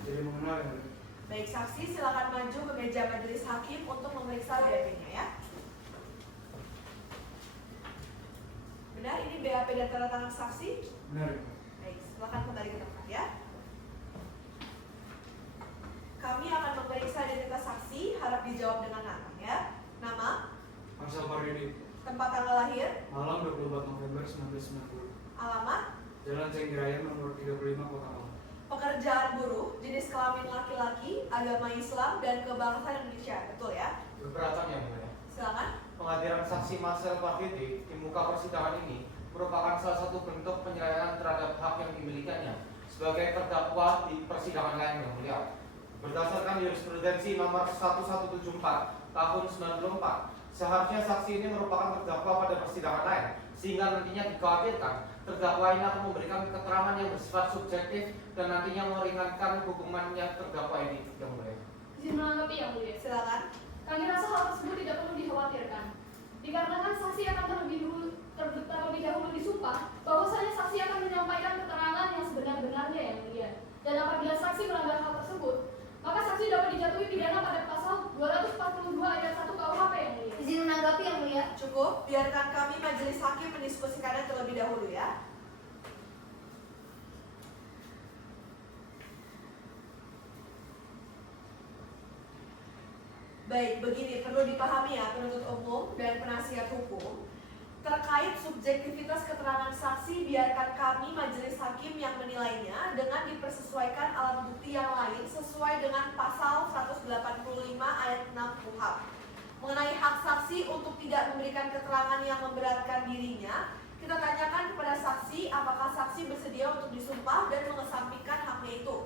Jadi mengenal yang mulia. Baik, saksi silakan maju ke meja majelis hakim untuk memeriksa BAP-nya ya. Benar, ini BAP dan tanda tangan saksi? Benar. Baik, silakan kembali ke tempat ya. Kami akan memeriksa identitas saksi, harap dijawab dengan nama ya. Nama, Marcel Pardede. tempat tanggal lahir, Malang 24 November 1990. alamat, Jalan Cenggiraya nomor 35 Kota Malang. pekerjaan buruh, jenis kelamin laki-laki, agama Islam, dan kebangsaan Indonesia. Betul ya? Keberatan yang mulia. Silakan. Penghadiran saksi Marcel Pardede di muka persidangan ini merupakan salah satu bentuk penyerahan terhadap hak yang dimilikannya sebagai terdakwa di persidangan lain yang mulia. Berdasarkan jurisprudensi nomor 1174 tahun 94, seharusnya saksi ini merupakan terdakwa pada persidangan lain, sehingga nantinya dikhawatirkan terdakwa ini akan memberikan keterangan yang bersifat subjektif dan nantinya meringankan hukumannya terdakwa ini yang mulia. Izin menanggapi yang mulia. Silakan. Kami rasa hal tersebut tidak perlu dikhawatirkan. Dikarenakan saksi akan terlebih dahulu disumpah bahwasanya saksi akan menyampaikan keterangan yang sebenar-benarnya yang mulia. Dan apabila saksi melanggar hal tersebut, maka saksi dapat dijatuhi pidana pada pasal 242 ayat 1 KUHP yang mulia. Izin menanggapi yang mulia. Cukup, biarkan kami majelis hakim mendiskusikannya terlebih dahulu ya. Baik, begini perlu dipahami ya penuntut umum dan penasihat hukum. Terkait subjektivitas keterangan saksi, biarkan kami majelis hakim yang menilainya dengan dipersesuaikan alat bukti yang lain sesuai dengan pasal 185 ayat 6 KUHP. Mengenai hak saksi untuk tidak memberikan keterangan yang memberatkan dirinya, Kita tanyakan kepada saksi apakah saksi bersedia untuk disumpah dan mengesampingkan haknya itu.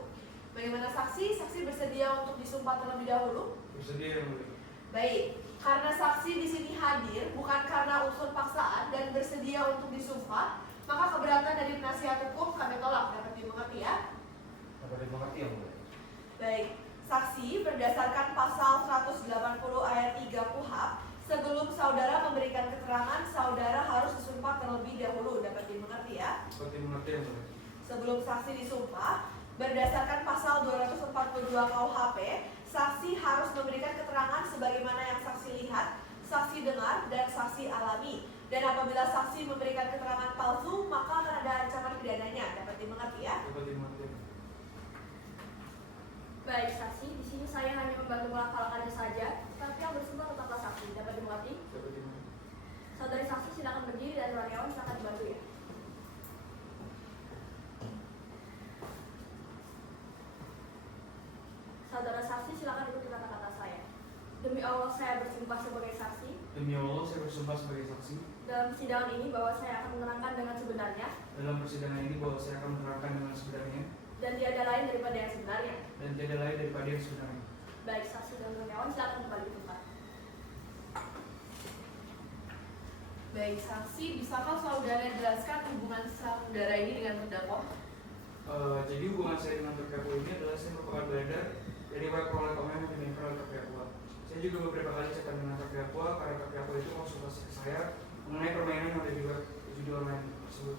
Bagaimana saksi? Saksi bersedia untuk disumpah terlebih dahulu? Bersedia yang mulia. Baik, karena saksi di sini hadir bukan karena unsur paksaan dan bersedia untuk disumpah, maka keberatan dari penasihat hukum kami tolak. Dapat dimengerti ya? Dapat dimengerti yang mulia. Baik, saksi berdasarkan pasal 180 ayat 3 KUHP, sebelum saudara memberikan keterangan, saudara harus disumpah terlebih dahulu. Dapat dimengerti ya? Dapat dimengerti yang mulia. Sebelum saksi disumpah, berdasarkan pasal 242 KUHP, saksi harus memberikan keterangan sebagaimana yang saksi lihat, saksi dengar, dan saksi alami. Dan apabila saksi memberikan keterangan palsu, maka akan ada ancaman pidananya. Dapat dimengerti ya? Dapat dimengerti. Baik saksi, di sini saya hanya membantu melafalkannya saja, tapi yang bersumpah tetaplah saksi. Dapat dimengerti? Dapat dimengerti. Saudari saksi silakan berdiri dan Raniawan silakan dibantu ya. Saudara saksi silakan ikuti kata-kata saya. Demi Allah saya bersumpah sebagai saksi Demi Allah saya bersumpah sebagai saksi dalam persidangan ini bahwa saya akan menerangkan dengan sebenarnya dalam persidangan ini bahwa saya akan menerangkan dengan sebenarnya dan tiada lain daripada yang sebenarnya. dan tidak lain daripada yang sebenarnya. Baik saksi dan Raniawan silakan kembali ke tempat. Baik, saksi, bisakah saudara jelaskan hubungan saudara ini dengan terdakwa? Jadi hubungan saya dengan terdakwa ini adalah saya merupakan belajar dari web roulette online yang dimainkan oleh terdakwa. Saya juga beberapa kali chat dengan terdakwa karena terdakwa itu konsultasi ke saya mengenai permainan yang ada di web judi online tersebut.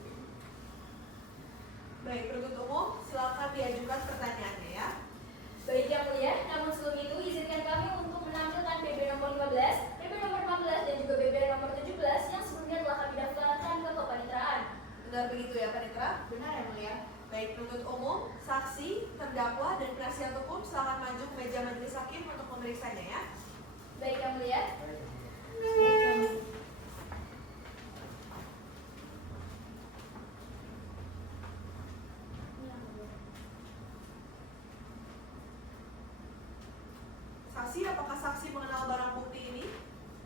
Baik, penuntut umum, silakan diajukan pertanyaannya ya. Baik yang mulia, namun sebelum itu izinkan kami untuk menampilkan BB nomor 15, BB nomor 16, dan juga BB nomor 17 yang sebelumnya telah kami daftarkan ke kepaniteraan. Benar begitu ya, Panitera? Benar ya mulia. Baik, penuntut umum, saksi, terdakwa, dan penasihat hukum silakan maju ke meja majelis hakim untuk memeriksanya ya. Baik yang mulia. Saksi, apakah saksi mengenal barang bukti ini?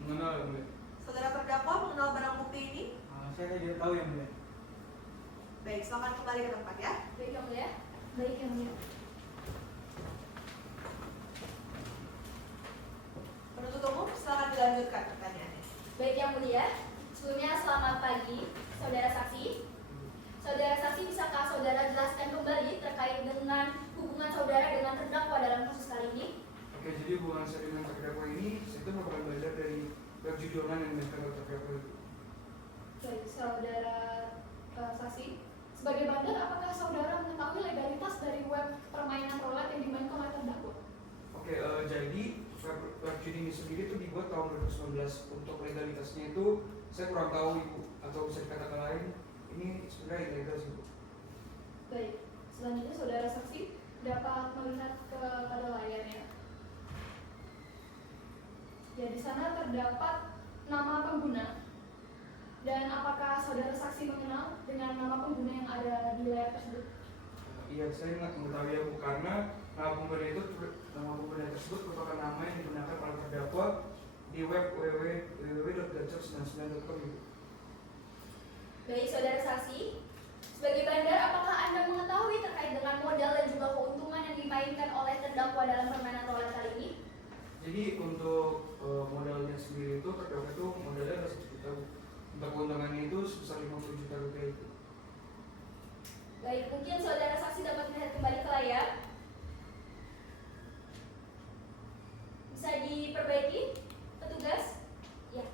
Mengenal yang mulia. Saudara terdakwa mengenal barang bukti ini? Saya tidak tahu yang mulia. Baik, silakan kembali ke tempat ya. Baik yang mulia. Baik yang mulia. Penuntut umum, silakan dilanjutkan pertanyaannya. Baik yang mulia, sebelumnya selamat pagi, saudara saksi. Saudara saksi, bisakah saudara jelaskan kembali terkait dengan hubungan saudara dengan terdakwa dalam kasus kali ini? Oke, jadi hubungan saya dengan terdakwa ini, saya itu merupakan belajar dari web judi online yang dimainkan oleh terdakwa itu. Baik, saudara saksi. Sebagai bandar, apakah saudara mengetahui legalitas dari web permainan roulette yang dimainkan oleh terdakwa? Oke, jadi web judi ini sendiri itu dibuat tahun 2019. Untuk legalitasnya itu saya kurang tahu ibu, atau bisa dikatakan lain ini sebenarnya ilegal sih bu. Baik, selanjutnya saudara saksi dapat melihat pada layarnya. Ya, di sana terdapat nama pengguna. Dan apakah saudara saksi mengenal dengan nama pengguna yang ada di layar tersebut? Iya, saya nggak mengetahui ya bu, karena nama pengguna tersebut merupakan nama yang digunakan oleh terdakwa di web www.gacor99.com ibu. Baik, saudara saksi. Sebagai bandar, apakah Anda mengetahui terkait dengan modal dan juga keuntungan yang dimainkan oleh terdakwa dalam permainan roulette kali ini? Jadi untuk modalnya sendiri itu terdakwa itu modalnya adalah 1 juta bu. Untuk keuntungannya itu sebesar 50 juta rupiah itu. Baik, mungkin saudara saksi dapat melihat kembali ke layar. Bisa diperbaiki, petugas? Ya.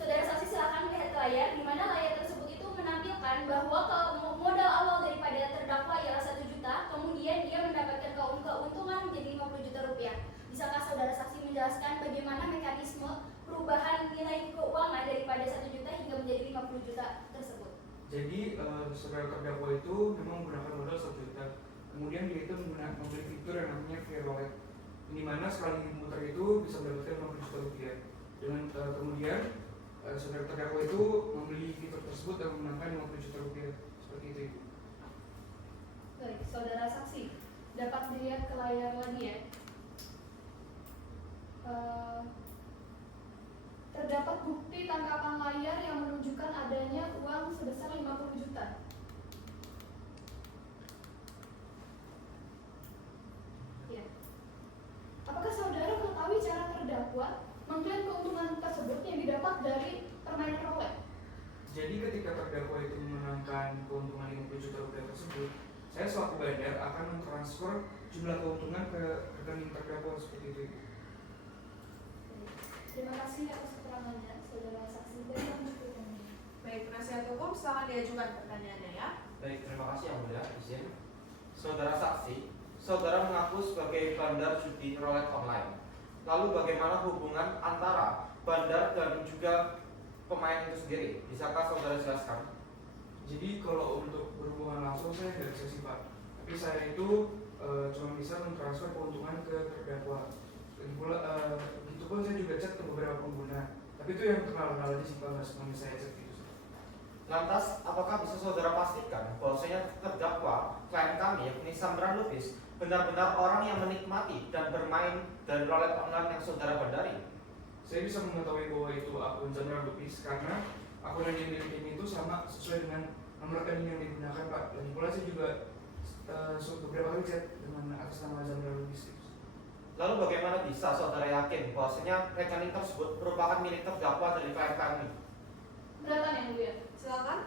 Saudara saksi silakan melihat ke layar, di mana layar tersebut itu menampilkan bahwa modal awal daripada terdakwa ialah 1 juta, kemudian dia mendapatkan keuntungan menjadi 50 juta rupiah. Bisakah saudara saksi menjelaskan bagaimana mekanisme perubahan nilai keuangan daripada 1 juta hingga menjadi 50 juta tersebut? Jadi saudara terdakwa itu memang menggunakan modal 1 juta. Kemudian dia itu membeli fitur yang namanya free roulette, di mana sekali muter itu bisa mendapatkan 50 juta rupiah. Dengan kemudian saudara terdakwa itu membeli fitur tersebut dan memenangkan 50 juta rupiah. Seperti itu ibu. Baik, saudara saksi dapat dilihat ke layar lagi ya. terdapat bukti tangkapan layar yang menunjukkan adanya uang sebesar 50 juta. Ya. Apakah saudara mengetahui cara terdakwa mengklaim keuntungan tersebut yang didapat dari permainan roulette? Jadi ketika terdakwa itu memenangkan keuntungan 50 juta rupiah tersebut, saya selaku bandar akan mentransfer jumlah keuntungan ke rekening terdakwa seperti itu. Terima kasih atas keterangannya, saudara saksi, dan kami cukup. Baik, penasihat hukum silakan diajukan pertanyaannya ya. Baik, terima kasih yang mulia. Izin. Saudara saksi, saudara mengaku sebagai bandar judi roulette online. Lalu bagaimana hubungan antara bandar dan juga pemain itu sendiri? Bisakah saudara jelaskan? Jadi kalau untuk berhubungan langsung saya nggak bisa sih Pak. Tapi saya itu cuma bisa mentransfer keuntungan ke terdakwa. Itu pun saya juga chat ke beberapa pengguna. Tapi itu yang kenal-kenal aja sih Pak, nggak semuanya saya chat gitu. Lantas, apakah bisa saudara pastikan bahwasanya terdakwa klien kami yakni Sandra Lubis benar-benar orang yang menikmati dan bermain dari roulette online yang saudara bandari? Saya bisa mengetahui bahwa itu akun Sandra Lubis karena akun yang dimiliki ini itu sama sesuai dengan nomor rekening yang digunakan Pak. Dan pula saya juga beberapa kali chat dengan atas nama Sandra Lubis. Lalu bagaimana bisa saudara yakin bahwasanya rekening tersebut merupakan milik terdakwa dari klien kami? Keberatan yang mulia. Silakan.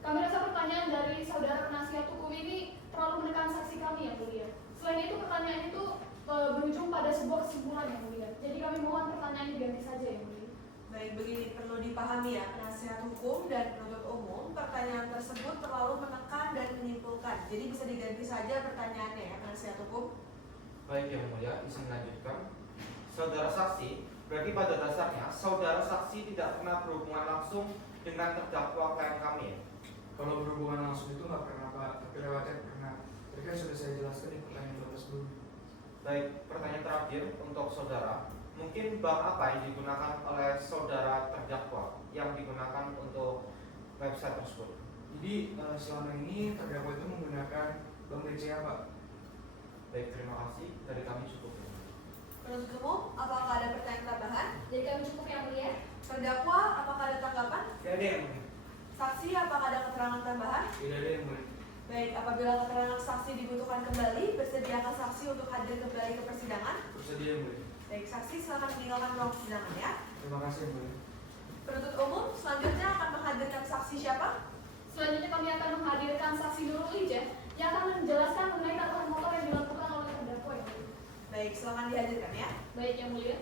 Kami rasa pertanyaan dari saudara penasihat hukum ini terlalu menekan saksi kami yang mulia. Selain itu pertanyaan itu berujung pada sebuah kesimpulan yang mulia. Jadi kami mohon pertanyaan diganti saja yang mulia. Baik, begini perlu dipahami ya, penasihat hukum dan penuntut umum, pertanyaan tersebut terlalu menekan dan menyimpulkan. Jadi bisa diganti saja pertanyaannya ya, penasihat hukum. Baik yang mulia, izin melanjutkan. Saudara saksi, berarti pada dasarnya saudara saksi tidak pernah berhubungan langsung dengan terdakwa klien kami ya? Kalau berhubungan langsung itu nggak pernah Pak, tapi lewat chat pernah. Tadi kan sudah saya jelaskan di pertanyaan 12 sebelumnya. Baik, pertanyaan terakhir untuk saudara. Mungkin bank apa yang digunakan oleh saudara terdakwa yang digunakan untuk website tersebut? Jadi selama ini terdakwa itu menggunakan bank BCA Pak. Baik, terima kasih. Dari kami cukup. Penuntut umum, apakah ada pertanyaan tambahan? Jadi kami cukup yang mulia. Terdakwa, apakah ada tanggapan? Tidak ada yang mulia. Saksi, apakah ada keterangan tambahan? Tidak ada yang mulia. Baik, apabila keterangan saksi dibutuhkan kembali, bersediakah saksi untuk hadir kembali ke persidangan? Bersedia yang mulia. Baik, saksi silakan meninggalkan ruang persidangan ya. Terima kasih yang mulia. Penuntut umum selanjutnya akan menghadirkan saksi siapa? Selanjutnya kami akan menghadirkan saksi Nurul Ijah yang akan menjelaskan mengenai taruhan motor yang dilakukan oleh terdakwa yang mulia. Baik, silakan dihadirkan ya. Baik yang mulia.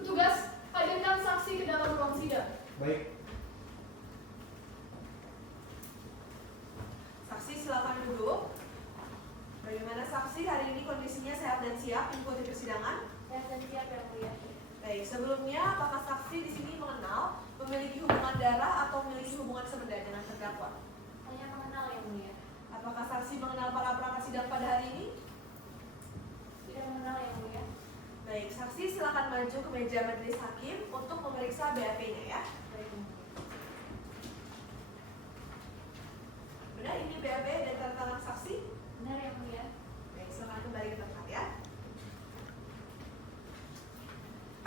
Petugas, hadirkan saksi ke dalam ruang sidang. Baik. Saksi silakan duduk. Bagaimana saksi hari ini kondisinya sehat dan siap mengikuti persidangan? Sehat dan siap yang mulia. Baik, sebelumnya apakah saksi di sini mengenal, memiliki hubungan darah atau memiliki hubungan sebenda dengan terdakwa? Saya mengenal yang mulia. Apakah saksi mengenal para perangkat sidang pada hari ini? Tidak mengenal yang mulia. Baik, saksi silakan maju ke meja majelis hakim untuk memeriksa BAP-nya ya. Baik yang mulia. Benar ini BAP dan tanda tangan saksi? Benar yang mulia. Baik, silakan kembali ke tempat ya.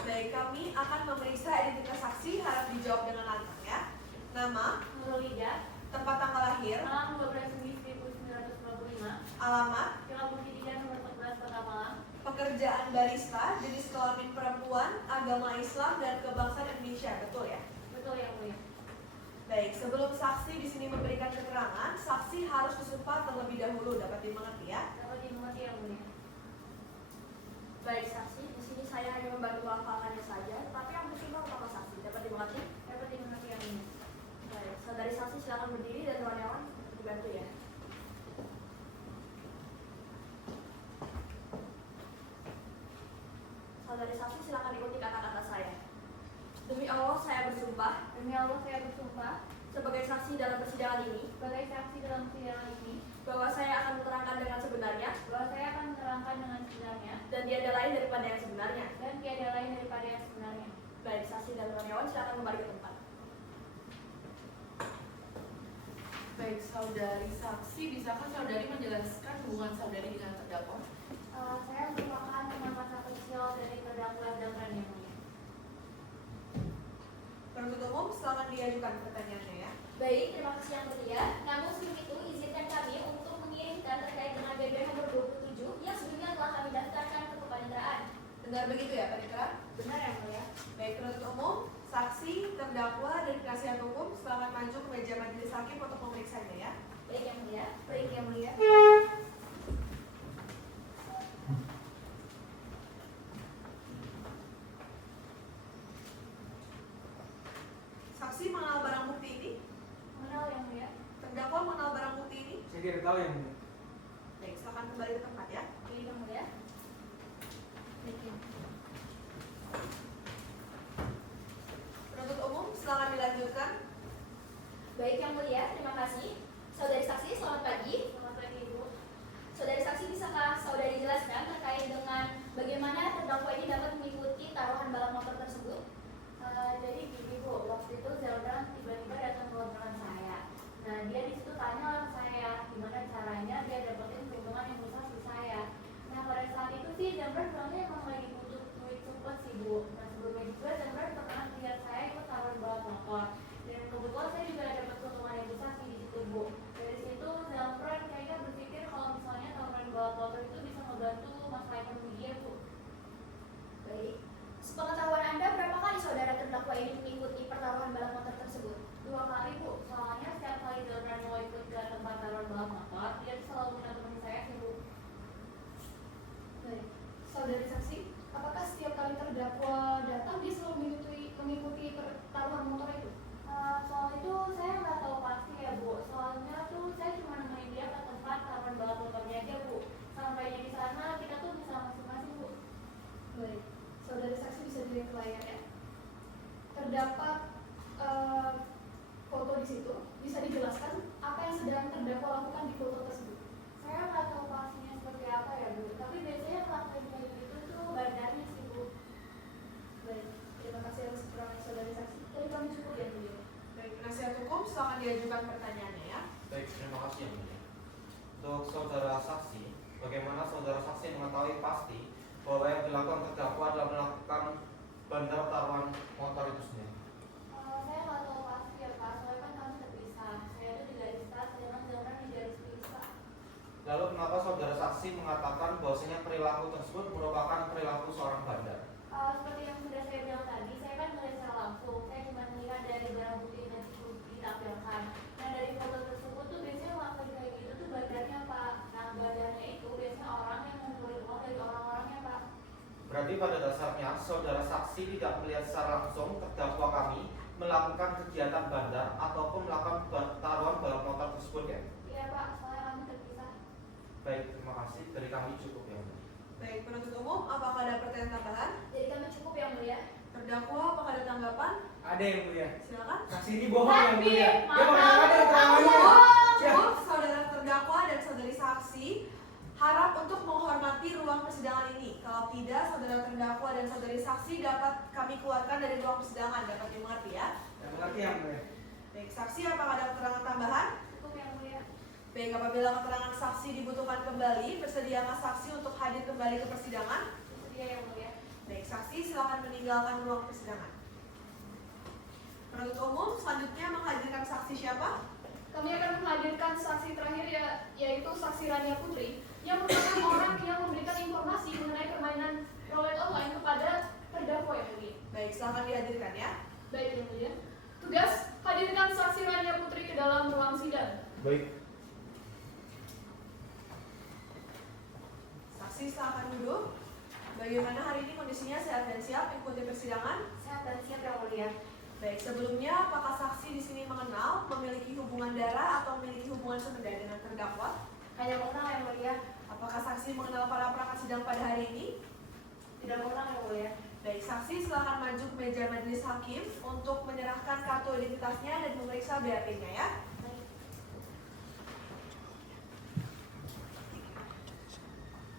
Baik, kami akan memeriksa identitas saksi, harap dijawab dengan lantang ya. Nama, Nurul Ijah, tempat tanggal lahir, malam 12 Juli 1995, alamat, Jalan Bukti 3 nomor 14 Kota Malang, pekerjaan barista, jenis kelamin perempuan, agama Islam dan kebangsaan Indonesia, betul ya? betul yang mulia. Baik, sebelum saksi di sini memberikan keterangan, saksi harus disumpah terlebih dahulu, dapat dimengerti ya? Dapat dimengerti yang mulia. Baik saksi, di sini saya hanya membantu hafalannya saja, tapi yang bersumpah merupakan saksi. Dapat dimengerti? Dapat dimengerti yang mulia. Baik, saudari saksi silakan berdiri dan kawan-kawan dibantu ya. Saudari saksi silakan ikuti kata-kata saya. Demi Allah saya bersumpah Demi Allah saya bersumpah sebagai saksi dalam persidangan ini sebagai saksi dalam persidangan ini bahwa saya akan menerangkan dengan sebenarnya bahwa saya akan menerangkan dengan sebenarnya dan tiada lain daripada yang sebenarnya. dan tiada lain daripada yang sebenarnya. Baik, saksi dan kawan-kawan silakan kembali ke tempat. Baik, saudari saksi, bisakah saudari menjelaskan hubungan saudari dengan terdakwa? Saya merupakan teman masa kecil dari terdakwa dan yang mulia. diajukan pertanyaannya ya. Baik, terima kasih yang mulia. Namun sebelum itu, izinkan kami untuk mengirimkan terkait dengan BBM nomor 27 yang sebelumnya telah kami daftarkan ke kepaniteraan. Benar begitu ya, Panitera? Benar yang mulia. Baik, penuntut umum, saksi, terdakwa, dan penasihat hukum silakan maju ke meja majelis hakim untuk memeriksanya ya. Baik yang mulia. Baik yang mulia. Saksi mengenal barang bukti ini? Mengenal yang mulia. Terdakwa mengenal barang bukti ini? Saya tidak tahu yang mulia. Baik, silakan kembali ke tempat ya. Baik yang mulia. Baik yang Penuntut umum, silakan dilanjutkan. Baik yang mulia, terima kasih. Saudari saksi, selamat pagi. Selamat pagi, Ibu. Saudari saksi, bisakah saudari jelaskan terkait dengan bagaimana terdakwa ini dapat mengikuti taruhan balap motor tersebut? Jadi gini Bu, waktu itu Zelda tiba-tiba datang ke kontrakan saya. Nah dia di situ tanya sama saya gimana caranya dia dapetin keuntungan yang besar di saya. Nah pada saat itu sih Zelda bilangnya emang lagi butuh duit cepet sih Bu. Nah sebelumnya juga Zelda pernah lihat saya ikut taruhan balap motor. Dan kebetulan saya juga dapat keuntungan yang besar sih di situ Bu. Dari situ Zelda kayaknya berpikir kalau misalnya taruhan balap motor itu bisa membantu masalah ekonomi dia Bu. Baik. Sepengetahuan Anda, berapa kali saudara terdakwa ini mengikuti pertaruhan balap motor tersebut? 2 kali Bu, soalnya setiap kali Zelda mau ikut ke tempat taruhan balap motor, dia tuh selalu minta teman saya sih Bu. Baik, saudari saksi, apakah setiap kali terdakwa datang dia selalu mengikuti pertaruhan motor itu? Soal itu saya nggak tahu pasti ya Bu, soalnya tuh saya cuma nemenin dia ke tempat taruhan balap motornya aja Bu. Sampainya di sana kita tuh bisa masing-masing Bu. Baik, saudari saksi bisa dilihat ke layar ya. Terdapat foto di situ. Bisa dijelaskan apa yang sedang terdakwa lakukan di foto tersebut? Saya nggak tahu pastinya seperti apa ya Bu, tapi biasanya ngelakuin kayak gitu tuh badannya sih Bu. Baik, terima kasih atas keterangan saudari saksi. Dari kami cukup ya beliau. Baik, penasihat hukum silakan diajukan pertanyaannya ya. Baik, terima kasih yang mulia. Untuk saudara saksi, bagaimana saudara saksi mengetahui pasti bahwa yang dilakukan terdakwa adalah melakukan bandar taruhan motor itu sendiri? Saya nggak tahu pasti ya Pak, soalnya kan kami terpisah. Saya tuh di garis start, sedangkan Zelda di garis pisah. Lalu kenapa saudara saksi mengatakan bahwasanya perilaku tersebut merupakan perilaku seorang bandar? Seperti yang sudah saya bilang tadi, saya kan melihat secara langsung. Saya cuma melihat dari barang bukti yang ditampilkan. Nah dari foto tersebut tuh biasanya ngelakuin kayak gitu tuh badannya Pak. Nah badannya itu biasanya orang yang mengumpulin uang dari orang-orangnya Pak. Berarti pada dasarnya saudara saksi tidak melihat secara langsung terdakwa kami melakukan kegiatan bandar ataupun melakukan taruhan balap motor tersebut ya? Iya Pak, soalnya kami terpisah. Baik, terima kasih. Dari kami cukup ya. Baik, penuntut umum, apakah ada pertanyaan tambahan? Jadi kami cukup yang mulia. Terdakwa, apakah ada tanggapan? Ada yang mulia. Silakan. Saksi ini bohong yang mulia. Dia Maaf, mana ada keterangannya. Ya. Bu, saudara terdakwa dan saudari saksi harap untuk menghormati ruang persidangan ini. Kalau tidak, saudara terdakwa dan saudari saksi dapat kami keluarkan dari ruang persidangan. Dapat dimengerti ya? Yang mengerti yang mulia. Baik, saksi apakah ada keterangan tambahan? Cukup yang mulia. Baik, apabila keterangan saksi dibutuhkan kembali, bersediakah saksi untuk hadir kembali ke persidangan? Bersedia yang mulia. Baik, saksi silakan meninggalkan ruang persidangan. Penuntut umum selanjutnya menghadirkan saksi siapa? Kami akan menghadirkan saksi terakhir yaitu saksi Rania Putri yang merupakan orang yang memberikan informasi mengenai permainan roulette online kepada terdakwa yang mulia. Baik, silakan dihadirkan ya. Baik yang mulia. Tugas, hadirkan saksi Rania Putri ke dalam ruang sidang. Baik. Saksi silakan duduk. Bagaimana hari ini kondisinya, sehat dan siap ikuti persidangan? Sehat dan siap yang mulia. Baik, sebelumnya apakah saksi di sini mengenal, memiliki hubungan darah atau memiliki hubungan sebenda dengan terdakwa? Hanya mengenal yang mulia. Apakah saksi mengenal para perangkat sidang pada hari ini? Tidak mengenal yang mulia. Baik, saksi silakan maju ke meja majelis hakim untuk menyerahkan kartu identitasnya dan memeriksa BAP-nya ya.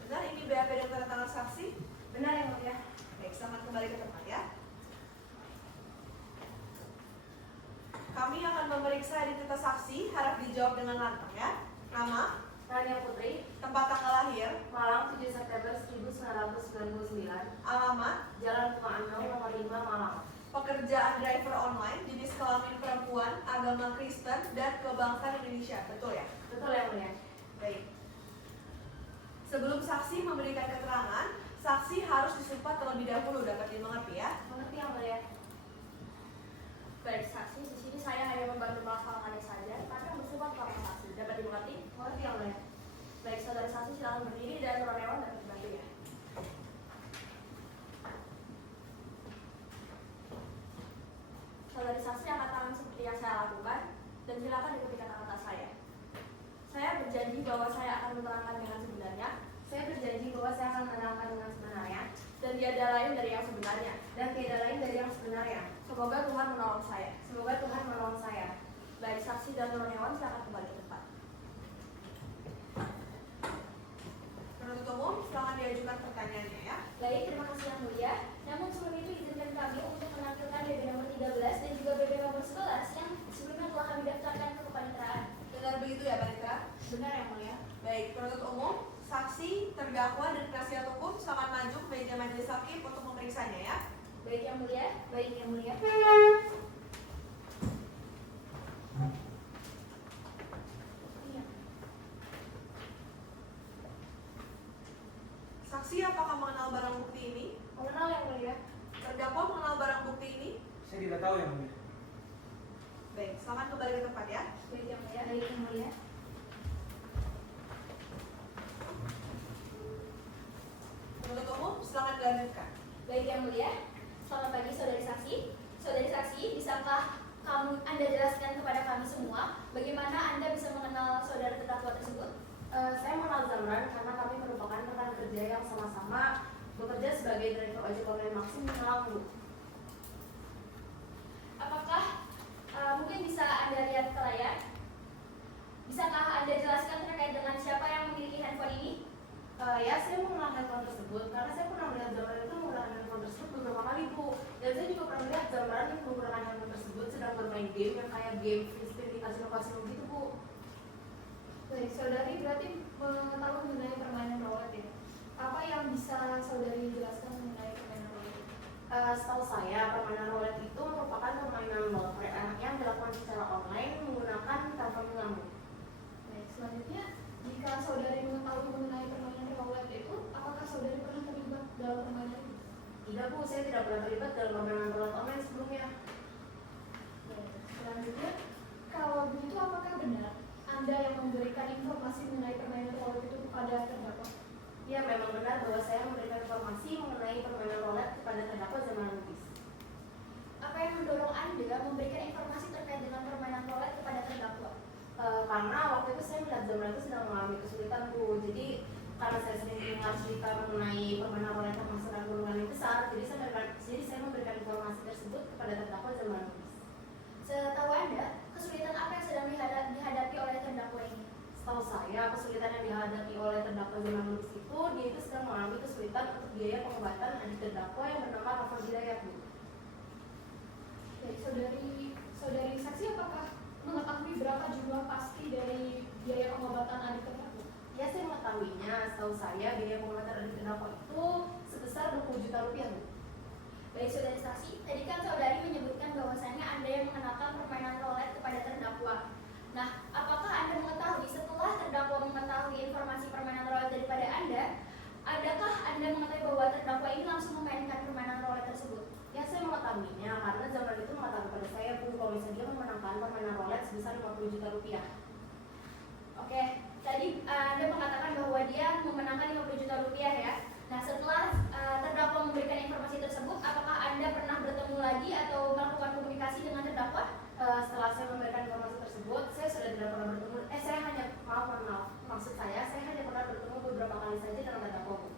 Benar ini BAP dan tanda tangan saksi? Benar yang mulia. Baik, selamat kembali ke tempat ya. Kami akan memeriksa identitas saksi, harap dijawab dengan lantang ya. Nama, Rania Putri, tempat tanggal lahir, Malang 7 September 1999, alamat, Jalan Kumaano nomor 5 Malang. pekerjaan driver online, jenis kelamin perempuan, agama Kristen, dan kebangsaan Indonesia. Betul ya? Betul yang mulia. Baik. Sebelum saksi memberikan keterangan, saksi harus disumpah terlebih dahulu. Dapat dimengerti ya? Mengerti yang mulia. Baik, saksi, di sini saya hanya membantu melaksanakannya saja karena bersumpah kepada saksi. Dapat dimengerti? Mengerti yang mulia. Baik, saudara saksi silakan berdiri dan turun hewan dapat dibantu ya. Saudari saksi angkat tangan seperti yang saya lakukan dan silakan ikuti kata-kata saya. Saya berjanji bahwa saya akan menerangkan dengan sebenarnya. Saya berjanji bahwa saya akan menerangkan dengan sebenarnya Dan tiada lain dari yang sebenarnya. dan tidak lain dari yang sebenarnya. Semoga Tuhan menolong saya. Semoga Tuhan menolong saya. Baik, saksi dan turun hewan silakan kembali ke tempat. Penuntut umum, silakan diajukan pertanyaannya ya. Baik, terima kasih yang mulia. Namun sebelum itu izinkan kami untuk menampilkan BB nomor 13 dan juga BB nomor 11 yang sebelumnya telah kami daftarkan ke kepaniteraan. Benar begitu ya, Panitera? Benar yang mulia. Baik, penuntut umum, saksi, terdakwa, dan penasihat hukum silakan maju ke meja majelis hakim untuk memeriksanya ya. Baik yang mulia. Baik yang mulia. Saksi, apakah mengenal barang bukti ini? Mengenal yang mulia. Terdakwa mengenal barang bukti ini? Saya tidak tahu yang mulia. Baik, silakan kembali ke tempat ya. Baik yang mulia. Baik yang mulia. Penuntut umum, silakan dilanjutkan. Baik yang mulia. Selamat pagi saudari saksi. Saudari saksi, bisakah Anda jelaskan kepada kami semua bagaimana Anda bisa mengenal saudara terdakwa tersebut? Saya mengenal Zamran karena kami merupakan rekan kerja yang sama-sama bekerja sebagai driver ojek online Maxim di Malang, Bu. Apakah mungkin bisa Anda lihat ke layar? Bisakah Anda jelaskan terkait dengan siapa yang memiliki handphone ini? Ya, saya mengenal handphone tersebut karena saya pernah melihat Zamran itu menggunakan handphone tersebut beberapa kali, Bu. Dan saya juga pernah melihat Zamran yang menggunakan handphone tersebut sedang bermain game yang kayak game free spin di kasino-kasino gitu, Bu. Baik, saudari berarti mengetahui mengenai permainan roulette ya? Apa yang bisa saudari jelaskan mengenai permainan roulette? Setahu saya, permainan roulette itu merupakan permainan lotre yang dilakukan secara online menggunakan telepon genggam. Baik, selanjutnya jika saudari mengetahui mengenai permainan roulette itu, apakah saudari pernah terlibat dalam permainan itu? Tidak, Bu, saya tidak pernah terlibat dalam permainan roulette online sebelumnya. Baik, selanjutnya, kalau begitu apakah benar Anda yang memberikan informasi mengenai permainan roulette itu kepada terdakwa? Ya, memang benar bahwa saya memberikan informasi mengenai permainan roulette kepada terdakwa Zamran Lubis. Apa yang mendorong Anda memberikan informasi terkait dengan permainan roulette kepada terdakwa? Karena waktu itu saya melihat Zamran itu sedang mengalami kesulitan, Bu. Jadi karena saya sering dengar cerita mengenai permainan roulette yang menghasilkan keuntungan yang besar, jadi saya memberikan informasi tersebut kepada terdakwa Zamran Lubis. Setahu Anda, kesulitan apa yang sedang dihadapi oleh terdakwa ini? Setahu saya, kesulitan yang dihadapi oleh terdakwa Zamran Lubis itu, dia itu sedang mengalami kesulitan untuk biaya pengobatan adik terdakwa yang bernama Rafa Hidayat, Bu. Baik, saudari saksi apakah mengetahui berapa jumlah pasti dari biaya pengobatan adik terdakwa? Ya, saya mengetahuinya. Setahu saya, biaya pengobatan adik terdakwa itu sebesar 20 juta rupiah, Bu. Baik, saudari saksi, tadi kan saudari menyebutkan bahwasannya Anda yang mengenalkan permainan roulette kepada terdakwa. Nah, apakah Anda mengetahui setelah terdakwa mengetahui informasi permainan roulette daripada Anda, adakah Anda mengetahui bahwa terdakwa ini langsung memainkan permainan roulette tersebut? Ya, saya mengetahuinya karena Zamran itu mengatakan kepada saya, Bu, kalau misalnya dia memenangkan permainan roulette sebesar 50 juta rupiah. Oke, tadi Anda mengatakan bahwa dia memenangkan 50 juta rupiah ya. Nah, setelah terdakwa memberikan informasi tersebut, apakah Anda pernah bertemu lagi atau melakukan komunikasi dengan terdakwa? Setelah saya memberikan informasi tersebut, saya sudah tidak pernah bertemu. Saya hanya maksud saya hanya pernah bertemu beberapa kali saja dengan terdakwa, Bu.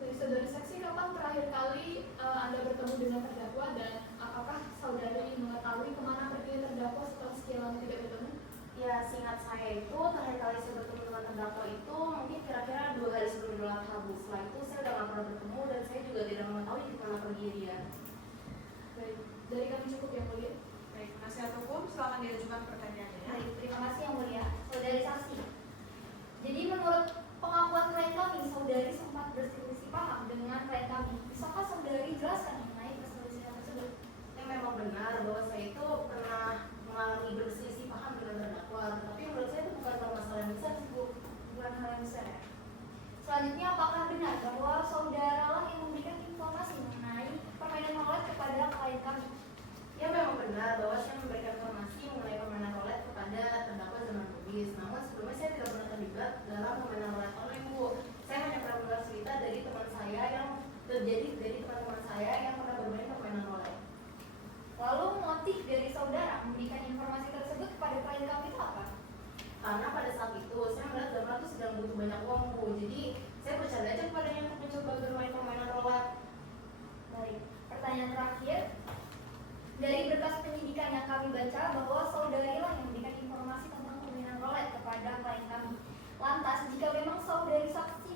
Dari saudari saksi, kapan terakhir kali Anda bertemu dengan terdakwa dan apakah saudari mengetahui kemana pergi terdakwa setelah sekian lama tidak bertemu? Ya, seingat saya itu terakhir kali saya bertemu dengan terdakwa itu mungkin kira-kira 2 hari sebelum Idul Adha, Bu. Setelah itu saya udah nggak pernah bertemu dan saya juga tidak mengetahui di mana pergi dia. Baik, dari kami cukup yang mulia. Baik, penasihat hukum, silakan diajukan pertanyaannya ya. Baik, terima kasih yang mulia. Saudari saksi. Jadi menurut pengakuan klien kami, saudari sempat berselisih paham dengan klien kami. Bisakah saudari jelaskan mengenai perselisihan tersebut? benar bahwa saya itu pernah mengalami berselisih paham dengan terdakwa, tapi menurut saya itu bukan permasalahan besar sih Bu. Bukan hal yang besar ya. Selanjutnya, apakah benar bahwa saudara lah yang memberikan informasi mengenai permainan roulette kepada klien kami? Ya memang benar bahwa saya memberikan informasi mengenai permainan roulette kepada terdakwa Zaman Bugis. Namun sebelumnya saya tidak pernah terlibat dalam permainan roulette online Bu. Saya hanya pernah mendengar cerita dari teman saya yang terjadi dari teman-teman saya yang pernah bermain permainan roulette. Lalu motif dari saudara memberikan informasi tersebut kepada klien kami itu apa? Karena pada saat itu saya melihat Zaman itu sedang butuh banyak uang Bu. Jadi saya bercanda aja kepadanya untuk mencoba bermain permainan roulette. Baik, pertanyaan terakhir. Dari berkas penyidikan yang kami baca bahwa saudari lah yang memberikan informasi tentang permainan roulette kepada klien kami. Lantas, jika memang saudari saksi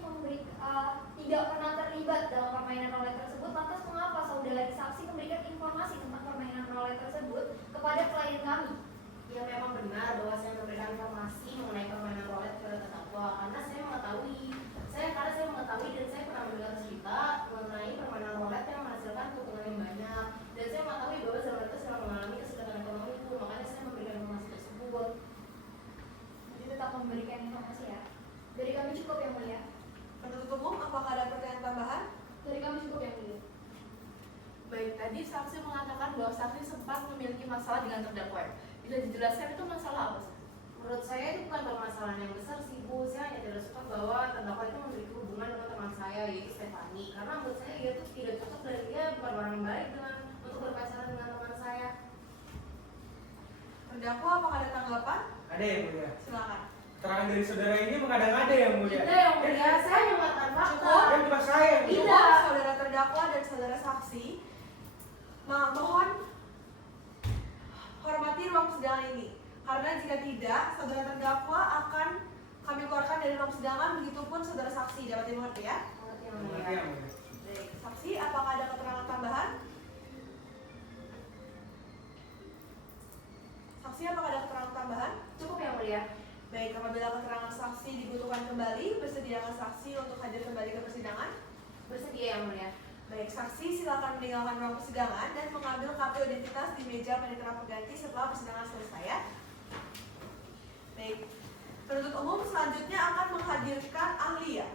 tidak pernah terlibat dalam permainan roulette tersebut, lantas mengapa saudari saksi memberikan informasi tentang permainan roulette tersebut kepada klien kami? Ya memang benar bahwa saya memberikan informasi mengenai permainan roulette kepada terdakwa karena saya mengetahui dan saya pernah mendengar cerita mengenai permainan roulette yang menghasilkan keuntungan yang banyak, dan saya mengetahui bahwa Zaman itu sedang mengalami kesulitan ekonomi Bu, makanya saya memberikan informasi tersebut. Jadi tetap memberikan informasi ya. Dari kami cukup yang mulia. Penuntut umum, apakah ada pertanyaan tambahan? Dari kami cukup yang mulia. Baik, tadi saksi mengatakan bahwa saksi sempat memiliki masalah dengan terdakwa. Bisa dijelaskan itu masalah apa sih? Menurut saya itu bukan permasalahan yang besar sih Bu. Saya hanya tidak suka bahwa terdakwa itu memiliki hubungan dengan teman saya yaitu Stefani, karena menurut saya dia itu tidak cocok dan dia bukan orang yang baik untuk berpacaran dengan teman saya. Terdakwa, apakah ada tanggapan? Ada ya mulia. Silakan. Keterangan dari saudara ini mengada-ngada ya mulia. Tidak yang mulia, saya mengatakan fakta. Dan cuma saya yang Cukup, saudara terdakwa dan saudara saksi. Mohon hormati ruang persidangan ini. Karena jika tidak, saudara terdakwa akan kami keluarkan dari ruang persidangan, begitupun saudara saksi. Dapat dimengerti ya? Mengerti yang Mengerti mulia. ya mulia. Baik, saksi, apakah ada keterangan tambahan? Saksi, apakah ada keterangan tambahan? Cukup yang mulia. Baik, apabila keterangan saksi dibutuhkan kembali, bersediakah saksi untuk hadir kembali ke persidangan? Bersedia yang mulia. Baik, saksi silakan meninggalkan ruang persidangan dan mengambil kartu identitas di meja panitera pengganti setelah persidangan selesai ya. Baik, penuntut umum selanjutnya akan menghadirkan ahli ya.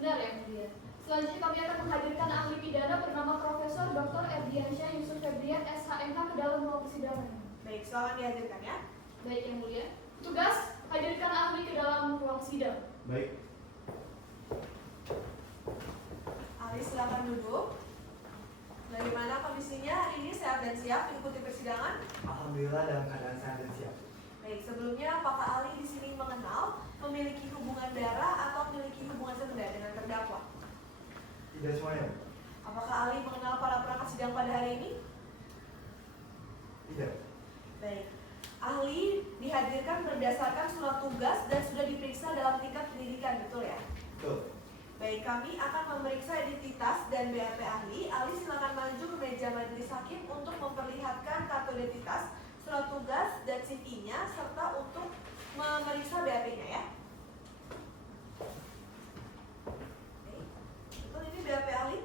Benar ya mulia. Selanjutnya kami akan menghadirkan ahli pidana bernama Profesor Dr. Erdiansyah Yusuf Febrian SHMH ke dalam ruang persidangan. Baik, silakan dihadirkan ya. Baik yang mulia. Tugas, hadirkan ahli ke dalam ruang sidang. Baik. Ahli silakan duduk. Bagaimana kondisinya hari ini, sehat dan siap mengikuti persidangan? Alhamdulillah dalam keadaan sehat dan siap. Baik, sebelumnya apakah ahli di sini mengenal, memiliki hubungan darah atau memiliki hubungan senda dengan terdakwa? Tidak semuanya. Apakah ahli mengenal para perangkat sidang pada hari ini? Tidak. Baik, ahli dihadirkan berdasarkan surat tugas dan sudah diperiksa dalam tingkat pendidikan, betul ya? Betul. Baik, kami akan memeriksa identitas dan BAP ahli. Ahli silakan maju ke meja majelis hakim untuk memperlihatkan kartu identitas, surat tugas, dan CV-nya, serta untuk memeriksa BAP-nya ya. Baik, betul ini BAP ahli?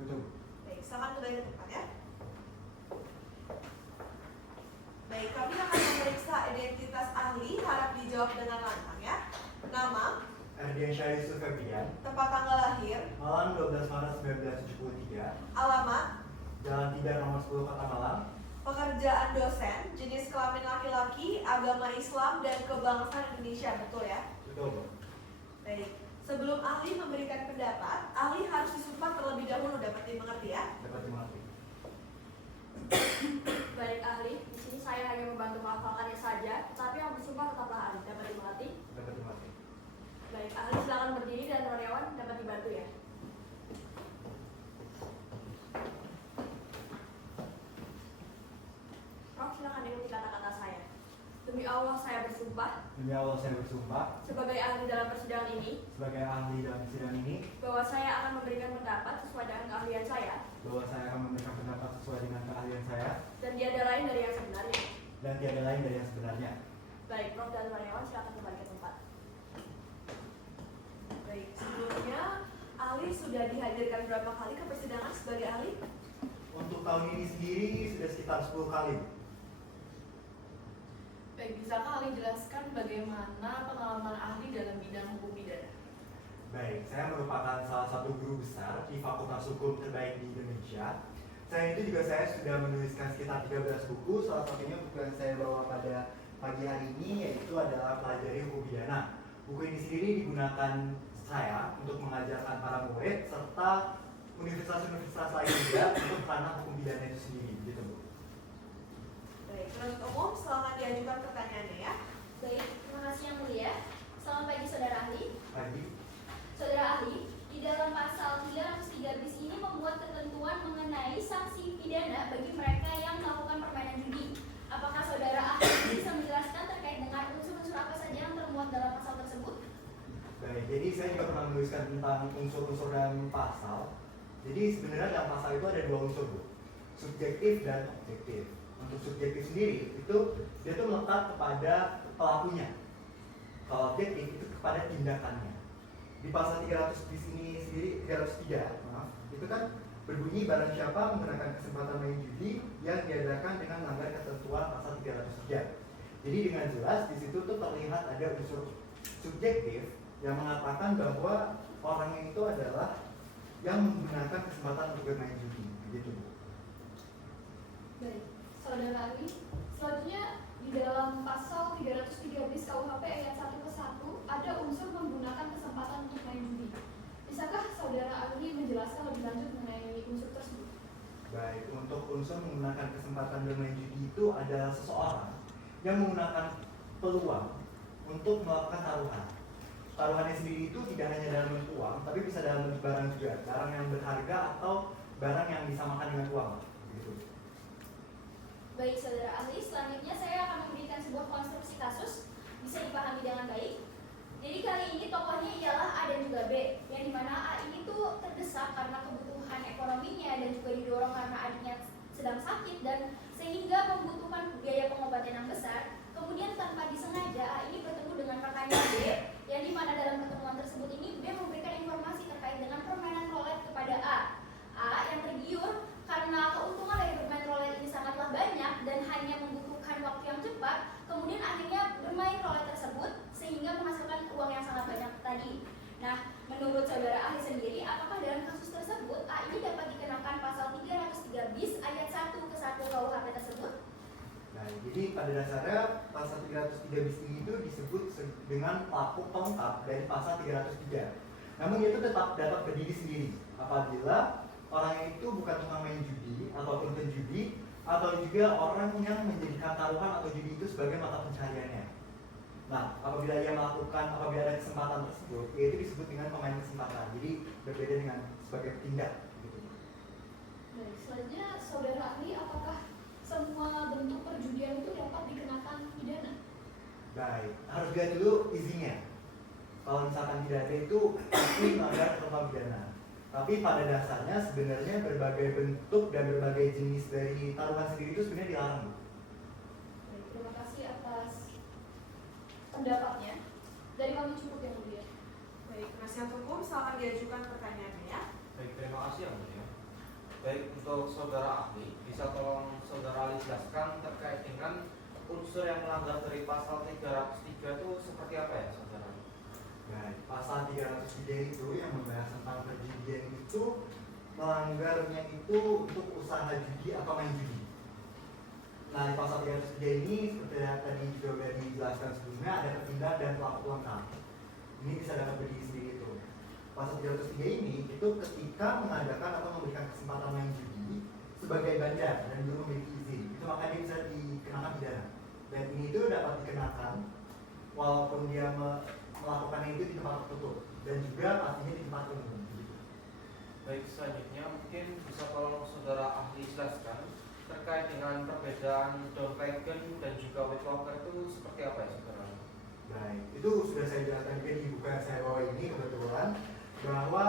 Betul. Baik, silakan kembali ke tempat ya. Baik, kami akan memeriksa identitas ahli, harap dijawab dengan lantang ya. Nama, Erdiansyah Yusuf Febrian, tempat tanggal lahir, Malang 12 Maret 1973, alamat, Jalan Tidar nomor 10 Kota Malang, pekerjaan dosen, jenis kelamin laki-laki, agama Islam, dan kebangsaan Indonesia, betul ya? betul. Baik, sebelum ahli memberikan pendapat, ahli harus disumpah terlebih dahulu, dapat dimengerti ya? Dapat dimengerti. Baik ahli, di sini saya hanya membantu melafalkannya saja, tetapi yang bersumpah tetaplah ahli. Dapat dimengerti? Dapat dimengerti. Baik, ahli silakan berdiri dan karyawan dapat dibantu ya. Prof, silakan ikuti kata-kata saya. Demi Allah saya bersumpah Demi Allah saya bersumpah sebagai ahli dalam persidangan ini sebagai ahli dalam sidang ini bahwa saya akan memberikan pendapat sesuai dengan keahlian saya bahwa saya akan memberikan pendapat sesuai dengan keahlian saya dan tiada lain dari yang sebenarnya. dan tiada lain dari yang sebenarnya. Baik, Prof dan karyawan silakan kembali ke tempat. Baik, sebelumnya ahli sudah dihadirkan berapa kali ke persidangan sebagai ahli? Untuk tahun ini sendiri sudah sekitar 10 kali. Baik, bisakah ahli jelaskan bagaimana pengalaman ahli dalam bidang hukum pidana? Baik, saya merupakan salah satu guru besar di Fakultas Hukum terbaik di Indonesia. Selain itu juga saya sudah menuliskan sekitar 13 buku, salah satunya buku yang saya bawa pada pagi hari ini yaitu adalah Pelajari Hukum Pidana. Buku ini sendiri digunakan saya untuk mengajarkan para murid serta universitas-universitas lain juga untuk ranah hukum pidana itu sendiri, gitu Bu. Baik, penuntut umum silakan diajukan pertanyaannya ya. Baik, terima kasih Yang Mulia. Selamat pagi Saudara Ahli. Pagi. Saudara Ahli, di dalam pasal 303 bis ini membuat ketentuan mengenai sanksi pidana bagi mereka yang melakukan permainan judi. Apakah Saudara Ahli bisa menjelaskan terkait dengan unsur-unsur apa saja yang termuat dalam pasal tersebut? Baik, jadi saya juga pernah menuliskan tentang unsur-unsur dalam pasal. Jadi sebenarnya dalam pasal itu ada dua unsur Bu, subjektif dan objektif. Untuk subjektif sendiri itu dia tuh melekat kepada pelakunya. Kalau objektif itu kepada tindakannya. Di pasal 300 bis ini sendiri 303, maaf, itu kan berbunyi barang siapa menggunakan kesempatan main judi yang diadakan dengan melanggar ketentuan pasal 303. Jadi dengan jelas di situ tuh terlihat ada unsur subjektif yang mengatakan bahwa orangnya itu adalah yang menggunakan kesempatan untuk bermain judi, begitu Bu. Baik, Saudara Ahli, selanjutnya di dalam pasal 303 bis KUHP ayat 1 ke 1 ada unsur menggunakan kesempatan untuk main judi. Bisakah Saudara Ahli menjelaskan lebih lanjut mengenai unsur tersebut? Baik, untuk unsur menggunakan kesempatan bermain judi itu adalah seseorang yang menggunakan peluang untuk melakukan taruhan. Taruhannya sendiri itu tidak hanya dalam bentuk uang, tapi bisa dalam bentuk barang juga, barang yang berharga atau barang yang disamakan dengan uang. Gitu. Baik, Saudara Ahli, selanjutnya saya akan memberikan sebuah konstruksi kasus bisa dipahami dengan baik. Jadi kali ini tokohnya ialah A dan juga B, yang dimana A ini tuh terdesak karena kebutuhan ekonominya dan juga didorong karena adiknya sedang sakit dan sehingga membutuhkan biaya pengobatan yang besar. Kemudian tanpa disengaja A ini bertemu dengan rekannya B, yang dimana dalam pertemuan tersebut ini B memberikan informasi terkait dengan permainan roulette kepada A. A yang tergiur karena keuntungan dari bermain roulette ini sangatlah banyak dan hanya membutuhkan waktu yang cepat, kemudian akhirnya bermain roulette tersebut sehingga menghasilkan uang yang sangat banyak tadi. Nah, menurut Saudara Ahli sendiri, apakah dalam kasus tersebut A ini dapat dikenakan pasal 303 bis ayat 1 ke 1 KUHP tersebut? Nah, jadi pada dasarnya pasal 303 bis ini itu disebut dengan pelaku pelengkap dari pasal 303. Namun dia itu tetap dapat berdiri sendiri apabila orangnya itu bukan tukang main judi ataupun penjudi atau juga orang yang menjadikan taruhan atau judi itu sebagai mata pencahariannya. Nah, apabila ada kesempatan tersebut, yaitu disebut dengan pemain kesempatan. Jadi berbeda dengan sebagai tindak. Gitu. Baik, selanjutnya Saudara Ahli, apakah semua bentuk perjudian itu dapat dikenakan pidana? Baik, harus lihat dulu izinnya. Kalau misalkan tidak ada itu pasti melanggar ketentuan pidana. Tapi pada dasarnya sebenarnya berbagai bentuk dan berbagai jenis dari taruhan sendiri itu sebenarnya dilarang. Baik, terima kasih atas pendapatnya. Dari kami cukup yang mulia. Baik, penasihat hukum silakan diajukan pertanyaannya ya. Baik, terima kasih Yang Mulia. Baik, untuk Saudara Ahli, bisa tolong Saudara Ahli jelaskan terkait dengan unsur yang melanggar dari pasal 303 itu seperti apa ya Saudara? Baik, pasal 303 itu yang membahas tentang perjudian itu melanggarnya itu untuk usaha judi atau main judi. Nah, di pasal 303 ini seperti yang tadi juga sudah dijelaskan sebelumnya ada ketindak dan pelaku pelengkap. Ini bisa dapat berdiri sendiri itu. Pasal 303 ini itu ketika mengadakan atau memberikan kesempatan main judi sebagai bandar dan belum memiliki izin, itu makanya dia bisa dikenakan pidana. Dan ini itu dapat dikenakan walaupun dia melakukannya itu di tempat tertutup dan juga pastinya di tempat umum. Baik, selanjutnya mungkin bisa tolong Saudara Ahli jelaskan terkait dengan perbedaan downwagon dan juga wetlocker itu seperti apa ya Saudara? Baik, itu sudah saya jelaskan juga di buku yang saya bawa ini kebetulan bahwa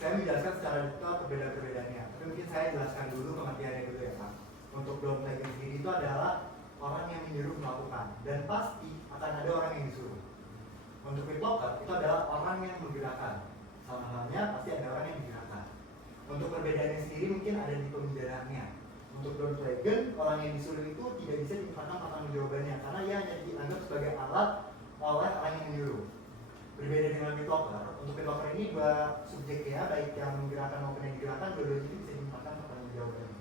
saya menjelaskan secara detail perbedaan-perbedaannya. Tapi mungkin saya jelaskan dulu pengertiannya dulu ya Pak. Untuk downwagon sendiri itu adalah orang yang menyuruh melakukan dan pasti akan ada orang yang disuruh. Untuk wetlocker itu adalah orang yang menggerakkan. Sama halnya pasti ada orang yang digerakkan. Untuk Untuk perbedaannya sendiri mungkin ada di pembedaraannya. Untuk Don Flagen, orang yang disuruh itu tidak bisa dimintakan pertanggungjawabannya karena ia hanya dianggap sebagai alat oleh orang yang menyuruh. Berbeda dengan Pitlocker, untuk Pitlocker ini dua subjeknya, baik yang menggerakkan maupun yang digerakkan, dua-duanya itu bisa dimintakan pertanggungjawabannya.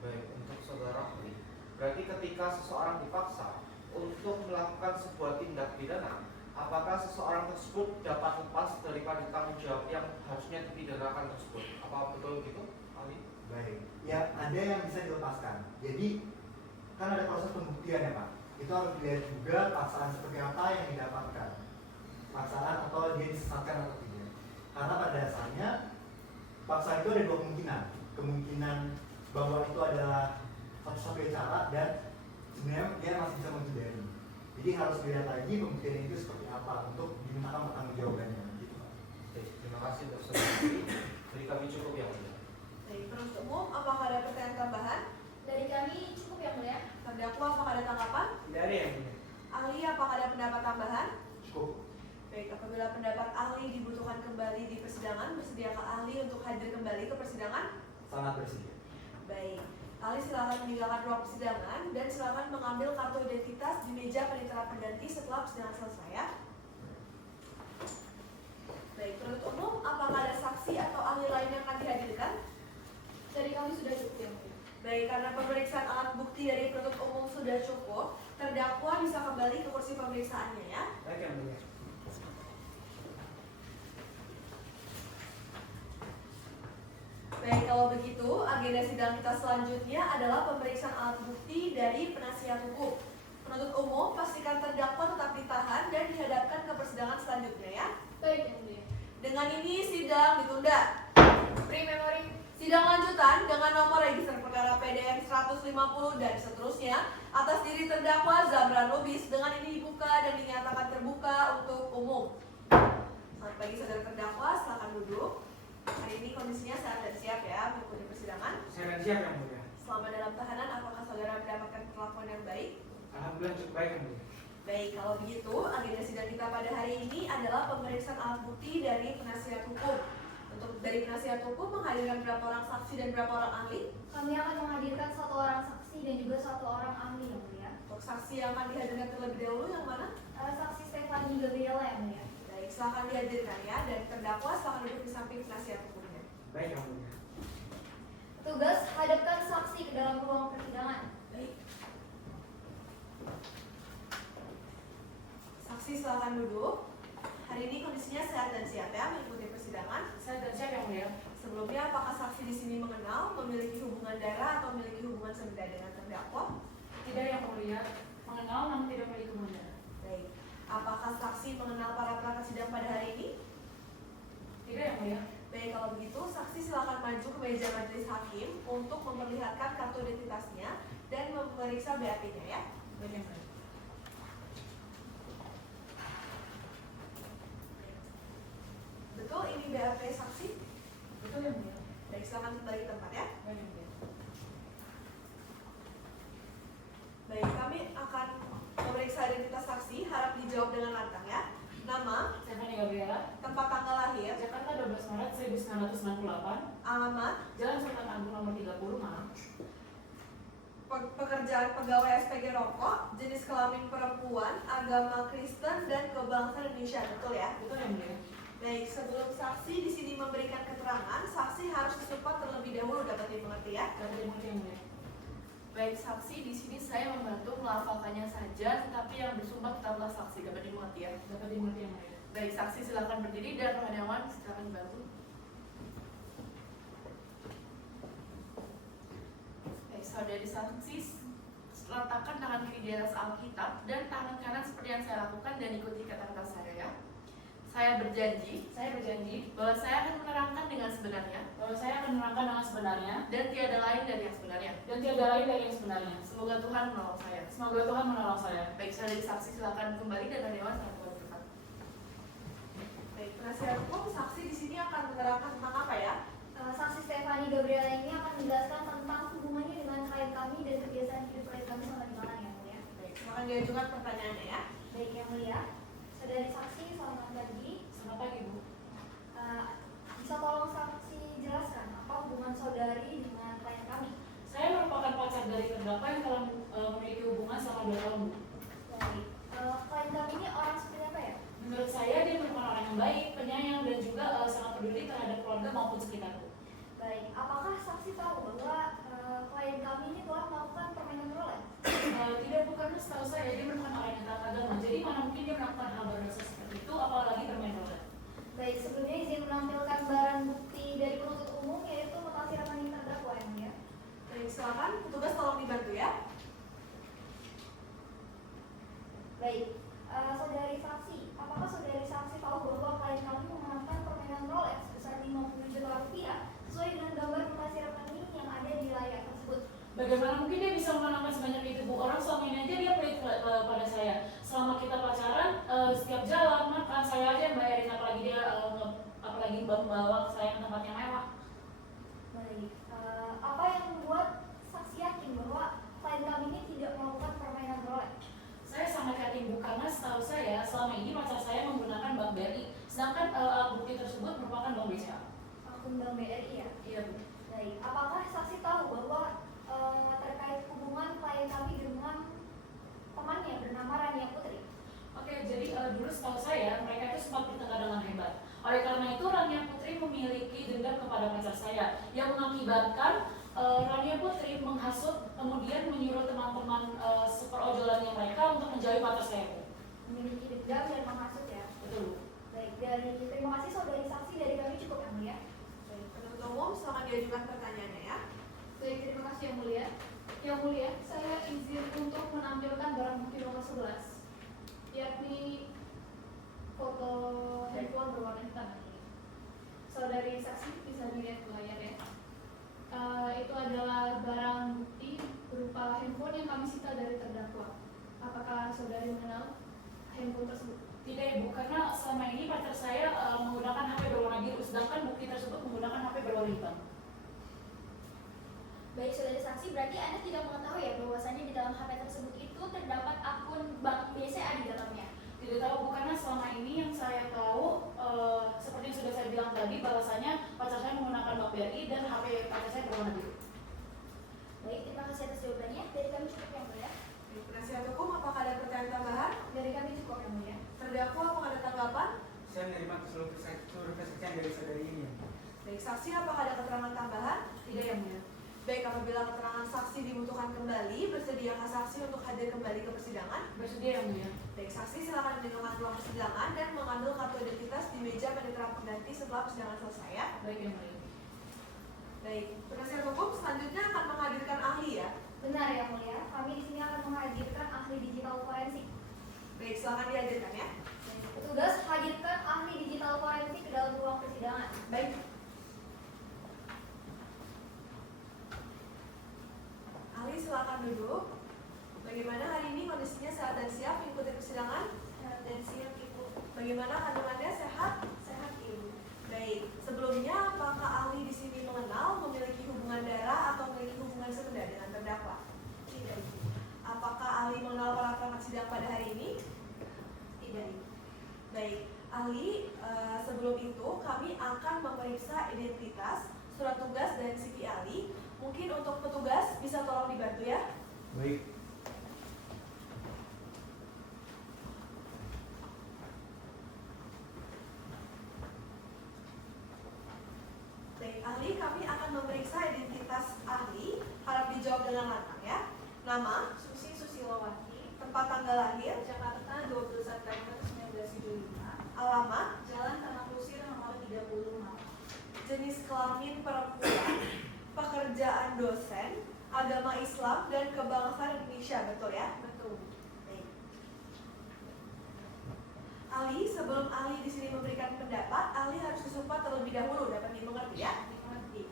Baik, untuk saudara ahli, berarti ketika seseorang dipaksa untuk melakukan sebuah tindak pidana, apakah seseorang tersebut dapat lepas daripada tanggung jawab yang harusnya dipidanakan tersebut? Apa betul gitu, ahli? Baik, ya ada yang bisa dilepaskan. Jadi kan ada proses pembuktian ya Pak. Itu harus dilihat juga paksaan seperti apa yang didapatkan. Paksaan atau dia disesatkan atau tidak. Karena pada dasarnya paksaan itu ada dua kemungkinan. Kemungkinan bahwa itu adalah satu-satunya cara dan sebenarnya dia masih bisa menghindari. Jadi harus dilihat lagi pembuktian itu seperti apa untuk dimintakan pertanggungjawabannya. Gitu Pak. Oke, terima kasih untuk saudara ahli. Beri kami cukup yang mulia. Baik, penuntut umum, apakah ada pertanyaan tambahan? Dari kami cukup yang mulia. Terdakwa, apakah ada tanggapan? Tidak ada yang mulia. Ahli, apakah ada pendapat tambahan? Cukup. Baik, apabila pendapat ahli dibutuhkan kembali di persidangan, bersediakah ahli untuk hadir kembali ke persidangan? Sangat bersedia. Baik, ahli silakan meninggalkan ruang persidangan dan silakan mengambil kartu identitas di meja penitera pengganti setelah persidangan selesai ya. Baik, penuntut umum, apakah ada saksi atau ahli lain yang akan dihadirkan? Dari kami sudah cukup yang mulia. Baik, karena pemeriksaan alat bukti dari penuntut umum sudah cukup, terdakwa bisa kembali ke kursi pemeriksaannya ya. Baik yang mulia. Baik, kalau begitu, agenda sidang kita selanjutnya adalah pemeriksaan alat bukti dari penasihat hukum. Penuntut umum, pastikan terdakwa tetap ditahan dan dihadapkan ke persidangan selanjutnya ya. Baik yang mulia. Dengan ini sidang ditunda. Beri memori. Sidang lanjutan dengan nomor register perkara PDM 150 dan seterusnya atas diri terdakwa Zamran Lubis dengan ini dibuka dan dinyatakan terbuka untuk umum. Selamat pagi saudara terdakwa, silakan duduk. Hari ini kondisinya sehat dan siap ya mengikuti persidangan. Saya dan siap yang mulia. Selama dalam tahanan, apakah saudara mendapatkan perlakuan yang baik? Alhamdulillah cukup baik yang mulia. Baik, kalau begitu agenda sidang kita pada hari ini adalah pemeriksaan alat bukti dari penasihat hukum. Untuk dari penasihat hukum menghadirkan berapa orang saksi dan berapa orang ahli? Kami akan menghadirkan 1 orang saksi dan juga 1 orang ahli yang mulia. Untuk saksi yang akan dihadirkan terlebih dahulu yang mana? Saksi Stefani Gabriela yang mulia. Baik, silakan dihadirkan ya. Dan terdakwa silakan duduk di samping penasihat hukumnya. Baik yang mulia. Petugas, hadapkan saksi ke dalam ruang persidangan. Baik. Saksi silakan duduk. Hari ini kondisinya sehat dan siap ya mengikuti persidangan. Saya dan siap yang mulia. Sebelumnya, apakah saksi di sini mengenal, memiliki hubungan darah atau memiliki hubungan sebenda dengan terdakwa? Tidak yang mulia. Mengenal namun tidak memiliki hubungan darah. Baik. Apakah saksi mengenal para perangkat sidang pada hari ini? Tidak yang mulia. Baik, kalau begitu saksi silakan maju ke meja majelis hakim untuk memperlihatkan kartu identitasnya dan memeriksa BAP-nya ya. Baik yang mulia. Betul, ini BAP saksi? Betul yang mulia. Baik, silakan kembali ke tempat ya. Baik yang mulia. Baik, kami akan memeriksa identitas saksi, harap dijawab dengan lantang ya. Nama, Stefani Gabriela, tempat tanggal lahir, Jakarta 12 Maret 1998, alamat, Jalan Sultan Agung nomor 30 Malang. pekerjaan pegawai SPG Rokok, jenis kelamin perempuan, agama Kristen, dan kebangsaan Indonesia. Betul ya? Betul yang mulia. Baik, sebelum saksi di sini memberikan keterangan, saksi harus disupport terlebih dahulu, dapat dimengerti ya? Dapat dimengerti yang mulia. Baik, saksi di sini saya membantu melafalkannya saja, tetapi yang bersumpah tetaplah saksi. Dapat dimengerti ya? Dapat dimengerti yang mulia. Baik, saksi silakan berdiri dan rohaniawan silakan dibantu. Baik, saudari saksi letakkan tangan kiri di atas Alkitab dan tangan kanan seperti yang saya lakukan dan ikuti kata-kata saya ya. Saya berjanji bahwa saya akan menerangkan dengan sebenarnya dan tiada lain dari yang sebenarnya. Semoga Tuhan menolong saya. Baik, saudari saksi silakan kembali dan rohaniawan silakan berdekat. Baik, penasihat hukum, saksi di sini akan menerangkan tentang apa ya? Saksi Stefani Gabriela ini akan menjelaskan tentang hubungannya dengan klien kami dan kebiasaan hidup klien kami selama di Malang yang mulia. Baik, silakan diajukan pertanyaannya ya. Baik yang mulia. Saudari saksi, selamat pagi. Selamat pagi, Bu. Bisa tolong saksi jelaskan maupun sekitarku. Baik, apakah saksi tahu bahwa klien kami ini telah melakukan permainan roulette? Tidak, Bu, karena setahu saya dia merupakan orang yang taat agama. Jadi mana mungkin dia melakukan hal berdosa seperti itu, apalagi bermain roulette. Baik, sebelumnya izin menampilkan barang bukti dari penuntut umum yaitu notasi rekening terdakwa yang mulia. Baik, silakan petugas tolong dibantu ya. Baik, saudari saksi, apakah saudari saksi tahu bahwa klien kami memenangkan permainan roulette sebesar 50 juta rupiah sesuai dengan gambar notasi rekening yang ada di layar tersebut? Bagaimana mungkin dia bisa memenangkan sebanyak itu, Bu? Orang selama ini aja dia pelit pada saya. Selama kita pacaran, setiap jalan makan saya aja yang bayarin, apalagi dia apalagi membawa saya ke tempat yang mewah. Baik, apa yang membuat saksi yakin bahwa klien kami ini tidak melakukan permainan roulette? Saya sangat yakin, Bu, karena setahu saya selama ini pacar saya menggunakan bank BRI, sedangkan alat bukti tersebut merupakan bank BCA. Akun bank BRI ya? Iya, Bu. Baik, apakah saksi tahu bahwa terkait hubungan klien kami dengan temannya bernama Rania Putri? Oke, jadi dulu setahu saya mereka itu sempat bertengkar dengan hebat. Oleh karena itu Rania Putri memiliki dendam kepada pacar saya yang mengakibatkan Rania Putri menghasut kemudian menyuruh teman-teman seperojolannya mereka untuk menjauhi pacar saya. Memiliki dendam dan menghasut ya? Betul. Baik, terima kasih saudari saksi dari kami cukup yang mulia. Baik, penuntut umum selamat diajukan pertanyaannya ya. Baik, terima kasih yang mulia. Yang mulia, saya izin untuk menampilkan barang bukti nomor 11, yakni foto handphone berwarna hitam. Saudari saksi bisa dilihat di layar ya. Itu adalah barang bukti berupa handphone yang kami sita dari terdakwa. Apakah saudari mengenal handphone tersebut? Tidak, Ibu, karena selama ini pacar saya menggunakan HP berwarna biru, sedangkan bukti tersebut menggunakan HP berwarna hitam. Baik, saudari saksi, berarti Anda tidak mengetahui ya bahwasannya di dalam HP tersebut itu terdapat akun bank BCA di dalamnya? Tidak tahu, Bu, karena selama ini yang saya tahu seperti yang sudah saya bilang tadi bahwasanya pacar saya menggunakan bank BRI dan HP pacar saya berwarna biru. Baik, terima kasih atas jawabannya. Dari kami cukup yang mulia. Baik, penasihat hukum apakah ada pertanyaan tambahan? Dari kami cukup yang mulia. Terdakwa apakah ada tanggapan? Saya menerima seluruh kesaksian dari saudari ini. Baik, saksi apakah ada keterangan tambahan? Tidak, yang mulia. Baik, apabila keterangan saksi dibutuhkan kembali, bersediakah saksi untuk hadir kembali ke persidangan? Bersedia, yang mulia. Baik, saksi silakan meninggalkan ruang persidangan dan mengambil kartu identitas di meja panitera pengganti setelah persidangan selesai ya. Baik, yang mulia. Baik, penasihat hukum selanjutnya akan menghadirkan ahli ya. Benar ya mulia, kami di sini akan menghadirkan ahli digital forensik. Baik, silakan dihadirkan ya. Petugas, hadirkan ahli digital forensik ke dalam ruang persidangan. Baik. Ahli silakan duduk. Bagaimana hari ini kondisinya sehat dan siap mengikuti persidangan? Sehat dan siap Ibu. Bagaimana kandungannya sehat? Sehat Ibu. Baik. Sebelumnya apakah ahli di sini mengenal, memiliki hubungan darah atau memiliki hubungan sebenda dengan terdakwa? Tidak Ibu. Apakah ahli mengenal para pelaku sidang pada hari ini? Tidak Ibu. Baik. Ahli, sebelum itu kami akan memeriksa identitas, surat tugas dan CV ahli. Mungkin untuk petugas bisa tolong dibantu ya. Baik. Baik, ahli, kami akan memeriksa identitas ahli. Harap dijawab dengan lantang ya. Nama, Susi Susilowati, tempat tanggal lahir, Jakarta 20 September 1975, alamat, Jalan Tanah Kusir nomor 36. jenis kelamin perempuan, pekerjaan dosen, agama Islam, dan kebangsaan Indonesia, betul ya? Betul. Baik. Ahli, sebelum ahli di sini memberikan pendapat, ahli harus disumpah terlebih dahulu, dapat dimengerti ya? Dimengerti.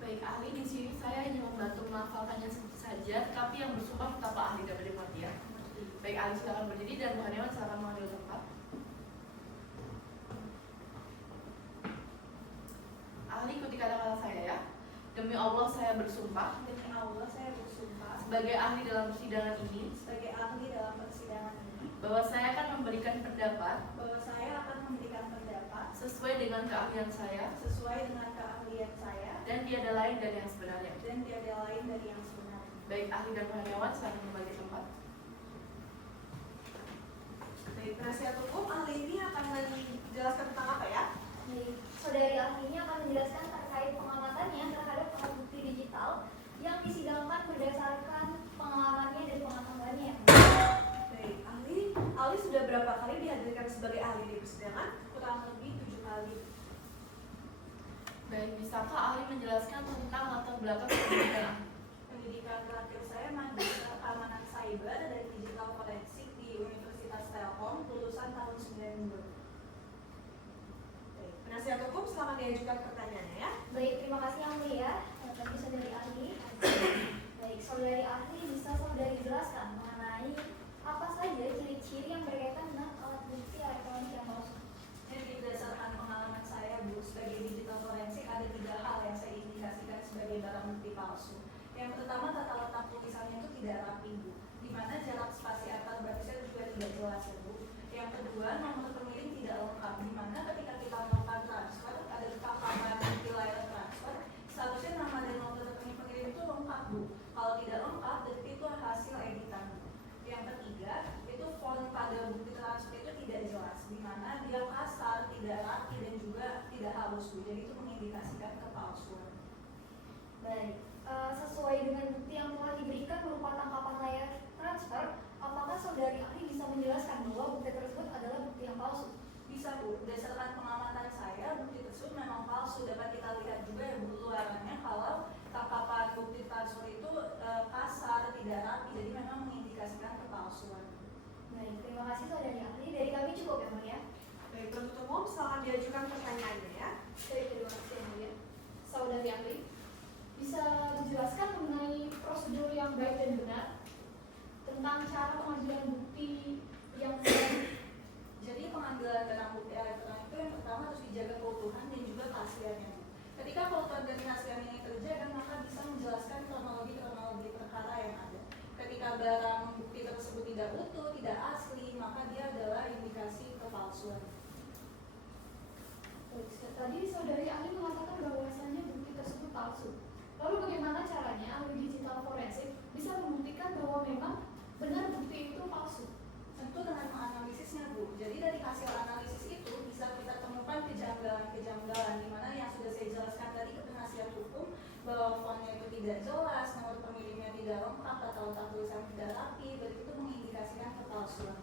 Baik, ahli di sini saya hanya membantu melafalkannya saja, tapi yang bersumpah tetap ahli dapat dimengerti ya. Baik, ahli silakan berdiri dan Bu Haniwan silakan mengambil tempat. Ahli ikuti kata-kata saya ya. Demi Allah saya bersumpah Demi Allah saya bersumpah sebagai ahli dalam persidangan ini sebagai ahli dalam persidangan ini bahwa saya akan memberikan pendapat bahwa saya akan memberikan pendapat sesuai dengan keahlian saya sesuai dengan keahlian saya dan tiada lain dari yang sebenarnya. dan tiada lain dari yang sebenarnya. Baik, ahli dan karyawan silakan kembali ke tempat. Baik, penasihat hukum, ahli ini akan menjelaskan tentang apa ya? Baik, saudari ahli ini akan menjelaskan terkait pengamatannya terhadap alat bukti digital yang disidangkan berdasarkan pengalamannya dan pengetahuannya. Baik, ahli sudah berapa kali dihadirkan sebagai ahli di persidangan? Kurang lebih 7 kali. Baik, bisakah ahli menjelaskan tentang latar belakang pendidikan? Pendidikan terakhir saya Magister Keamanan Cyber dan Digital Forensik di Universitas Telkom, lulusan tahun 92. Baik, penasihat hukum silakan diajukan pertanyaannya ya. Baik, terima kasih yang mulia. Bagi saudari ahli. Baik, saudari ahli bisa saudari jelaskan mengenai apa saja ciri-ciri yang berkaitan dengan alat bukti elektronik yang palsu? Jadi berdasarkan pengalaman saya Bu sebagai digital forensik ada 3 hal yang saya indikasikan sebagai barang bukti palsu. Yang pertama tata letak tulisannya itu tidak rapi Bu, di mana jarak spasi antar barisnya juga tidak jelas ya Bu. Yang kedua nomor pemilih tidak lengkap, di mana ketika kita melakukan transfer ada paparan bukti layar transfer, seharusnya nama dan nomor rekening pengirim itu lengkap Bu. Kalau tidak lengkap berarti itu hasil editan Bu. Yang ketiga itu font pada bukti transfer itu tidak jelas, di mana dia kasar, tidak rapi dan juga tidak halus Bu. Jadi itu mengindikasikan kepalsuan. Baik, sesuai dengan bukti yang telah diberikan berupa tangkapan layar transfer, apakah saudari ahli bisa menjelaskan bahwa bukti tersebut adalah bukti yang palsu? Bisa Bu, berdasarkan pengamatan saya bukti tersebut memang palsu. Dapat kita lihat juga ya Bu luarannya kalau tangkapan bukti transfer itu kasar, tidak rapi, jadi memang mengindikasikan kepalsuan. Baik, terima kasih saudari ahli. Dari kami cukup ya mulia. Baik, penuntut umum silakan diajukan pertanyaannya ya. Baik, terima kasih yang mulia. Saudari ahli, bisa dijelaskan mengenai prosedur yang baik dan benar tentang cara pengambilan bukti yang benar? Jadi pengambilan barang bukti elektronik itu yang pertama harus dijaga keutuhan dan juga keasliannya. Ketika keutuhan dan keaslian ini terjaga, maka bisa menjelaskan kronologi perkara yang ada. Ketika barang bukti tersebut tidak utuh, tidak asli, maka dia adalah indikasi kepalsuan. Baik, tadi saudari ahli mengatakan bahwasannya bukti tersebut palsu. Lalu bagaimana caranya ahli digital forensik bisa membuktikan bahwa memang benar bukti itu palsu? Tentu dengan menganalisisnya Bu. Jadi dari hasil analisis itu bisa kita temukan kejanggalan-kejanggalan di mana yang sudah saya jelaskan tadi ke penasihat hukum bahwa fontnya itu tidak jelas, nomor pemilihnya tidak lengkap, atau letak tulisan tidak rapi, berarti itu mengindikasikan kepalsuan.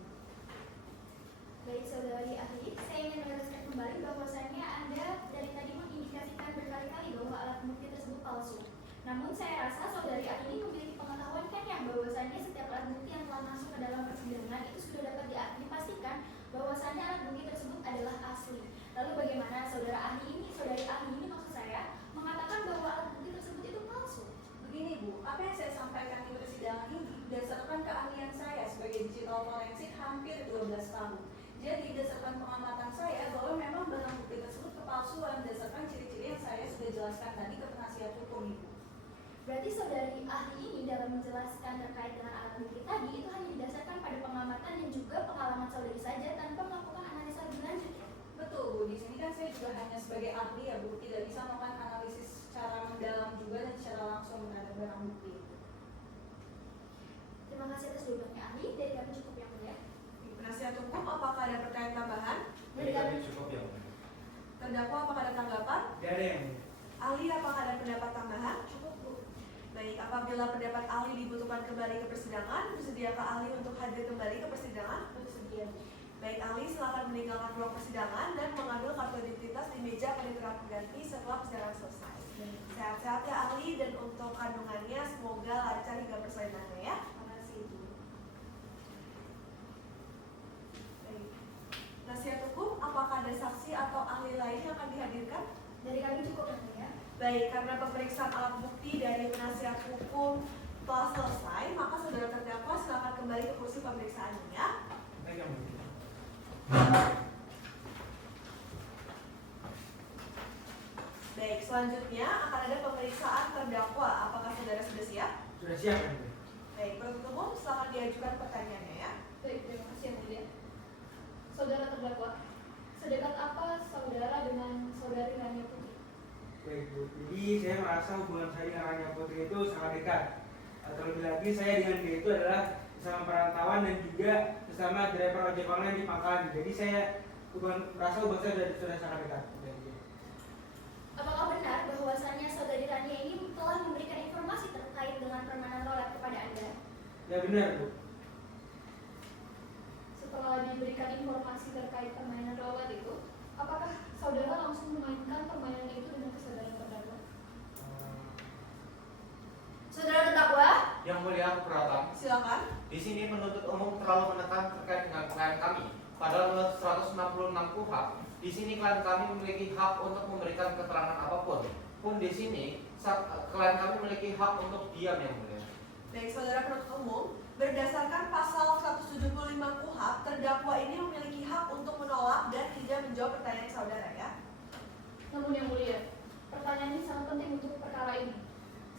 Baik saudari ahli, saya ingin meneruskan kembali bahwasannya Anda dari tadi mengindikasikan berkali-kali bahwa alat bukti tersebut palsu. Namun saya rasa saudari ahli ini memiliki pengetahuan kan yang bahwasannya setiap alat bukti yang telah masuk ke dalam persidangan itu sudah dapat dipastikan bahwasannya alat bukti tersebut adalah asli. Lalu bagaimana saudari ahli ini maksud saya mengatakan bahwa alat bukti tersebut itu palsu? Begini Bu, apa yang saya sampaikan di persidangan ini berdasarkan keahlian saya sebagai digital forensik hampir 12 tahun. Jadi berdasarkan pengamatan saya bahwa memang barang bukti tersebut kepalsuan berdasarkan ciri-ciri yang saya sudah jelaskan tadi ke penasihat hukum Ibu. Berarti saudari ahli ini dalam menjelaskan terkait dengan alat bukti tadi itu hanya didasarkan pada pengamatan dan juga pengalaman saudari saja tanpa melakukan analisa lebih lanjut ya? Betul Bu, di sini kan saya juga hanya sebagai ahli ya Bu, tidak bisa melakukan analisis secara mendalam juga dan secara langsung terhadap barang bukti. Terima kasih atas jawabannya ahli, dari kami cukup yang mulia. Penasihat hukum, apakah ada pertanyaan tambahan? Dari kami cukup ya. Terdakwa, apakah ada tanggapan? Tidak ada yang mulia. Ahli, apakah ada pendapat tambahan? cukup Bu. Baik, apabila pendapat ahli dibutuhkan kembali ke persidangan, bersediakah ahli untuk hadir kembali ke persidangan? Bersedia. Baik, ahli silakan meninggalkan ruang persidangan dan mengambil kartu identitas di meja panitera pengganti setelah persidangan selesai. Sehat-sehat ya ahli, dan untuk kandungannya semoga lancar hingga persalinannya ya. Terima kasih Bu. Baik. Nasihat hukum, apakah ada saksi atau ahli lain yang akan dihadirkan? Dari kami cukup yang mulia. Baik, karena pemeriksaan alat bukti dari penasihat hukum telah selesai, maka saudara terdakwa silakan kembali ke kursi pemeriksaannya ya. Baik yang mulia. Baik, selanjutnya akan ada pemeriksaan terdakwa. Apakah saudara sudah siap? Sudah siap yang mulia. Baik, penuntut umum silakan diajukan pertanyaannya ya. Baik, terima kasih yang mulia. Saudara terdakwa, sedekat apa saudara dengan saudari Rania Putri? Baik Bu, jadi saya merasa hubungan saya dengan Rania Putri itu sangat dekat. Terlebih lagi saya dengan dia itu adalah sesama perantauan dan juga sesama driver ojek online di Pangkalan. Jadi saya merasa hubungan saya sudah sangat dekat. Apakah benar bahwasannya saudari Rania ini telah memberikan informasi terkait dengan permainan roulette kepada Anda? Ya benar, Bu. Setelah diberikan informasi terkait permainan roulette itu, apakah saudara langsung memainkan permainan itu dengan kesadaran terdakwa? Saudara terdakwa, Yang mulia keberatan, Silakan. di sini penuntut umum terlalu menekan terkait dengan klien kami. Padahal menurut 166 KUHP, di sini klien kami memiliki hak untuk memberikan keterangan apapun. Pun di sini klien kami memiliki hak untuk diam, yang mulia. Baik, saudara penuntut umum, berdasarkan pasal 175 KUHP, terdakwa ini memiliki hak untuk menolak dan tidak menjawab pertanyaan saudara ya. Namun yang mulia, pertanyaan ini sangat penting untuk perkara ini.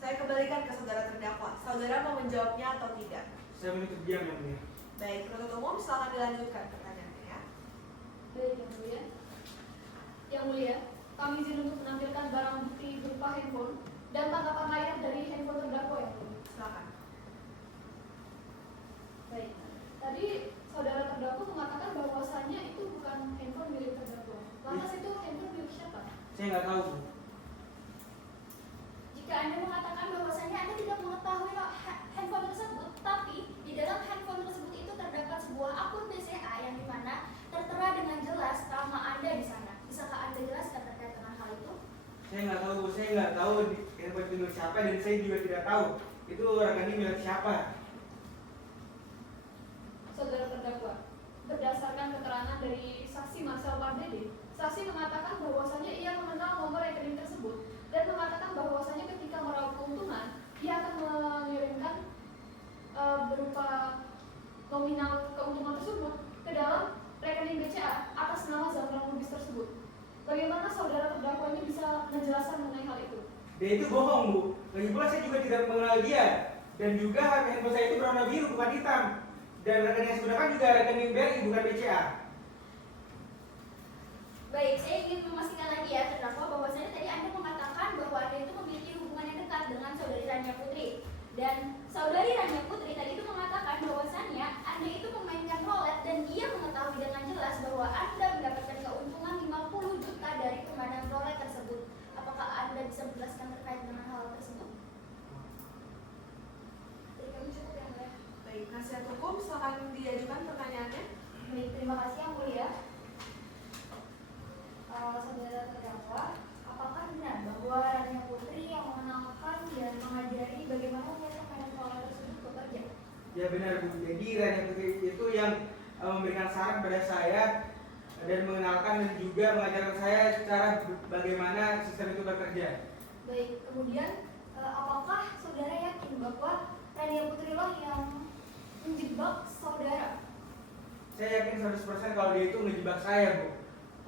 Saya kembalikan ke saudara terdakwa. Saudara mau menjawabnya atau tidak? Saya menutup diam, yang mulia. Baik, penuntut umum silakan dilanjutkan pertanyaannya ya. Baik yang mulia. Yang mulia, kami izin untuk menampilkan barang bukti berupa handphone dan tangkapan layar dari handphone terdakwa yang mulia. Silakan. Baik. Tadi saudara terdakwa mengatakan bahwasannya itu bukan handphone milik terdakwa. Lantas itu handphone milik siapa? Saya nggak tahu, Bu. jika Anda mengatakan bahwasannya Anda tidak mengetahui handphone tersebut, tapi di dalam handphone tersebut itu terdapat sebuah akun BCA yang dimana tertera dengan jelas nama Anda di sana. Bisakah Anda jelaskan terkait dengan hal itu? Saya nggak tahu, Bu. Saya nggak tahu handphone itu milik siapa dan saya juga tidak tahu itu orang ini milik siapa. Saudara terdakwa, berdasarkan keterangan dari saksi Marcel Pardede, saksi mengatakan bahwasannya ia mengenal nomor rekening tersebut dan mengatakan bahwasannya ketika meraup keuntungan, ia akan mengirimkan berupa nominal keuntungan tersebut ke dalam rekening BCA atas nama Zamran Lubis tersebut. Bagaimana saudara terdakwa ini bisa menjelaskan mengenai hal itu? Dia itu bohong, Bu. Lagi pula saya juga tidak mengenal dia. Dan juga handphone saya itu berwarna biru bukan hitam. Dan rekening yang saya gunakan juga rekening BRI bukan BCA. Baik, saya ingin memastikan lagi ya terdakwa bahwasanya tadi Anda mengatakan bahwa Anda itu memiliki hubungan yang dekat dengan saudari Rania Putri. Dan saudari Rania Putri tadi itu mengatakan bahwasannya Anda itu memainkan roulette dan dia mengetahui dengan jelas bahwa Anda mendapatkan keuntungan 50 juta dari permainan roulette tersebut. Apakah Anda bisa menjelaskan terkait dengan hal tersebut? Jadi kami cukup yang mulia. Baik, penasihat hukum silakan diajukan pertanyaannya. Baik, terima kasih yang mulia. Saudara terdakwa, apakah benar bahwa Rania Putri yang mengenalkan dan mengajari bagaimana permainan roulette tersebut bekerja? Ya benar, Bu. Jadi Rania Putri itu yang memberikan saran pada saya dan mengenalkan dan juga mengajarkan saya cara bagaimana sistem itu bekerja. Baik, kemudian apakah saudara yakin bahwa Rania Putri lah yang menjebak saudara? Saya yakin 100% kalau dia itu menjebak saya, Bu.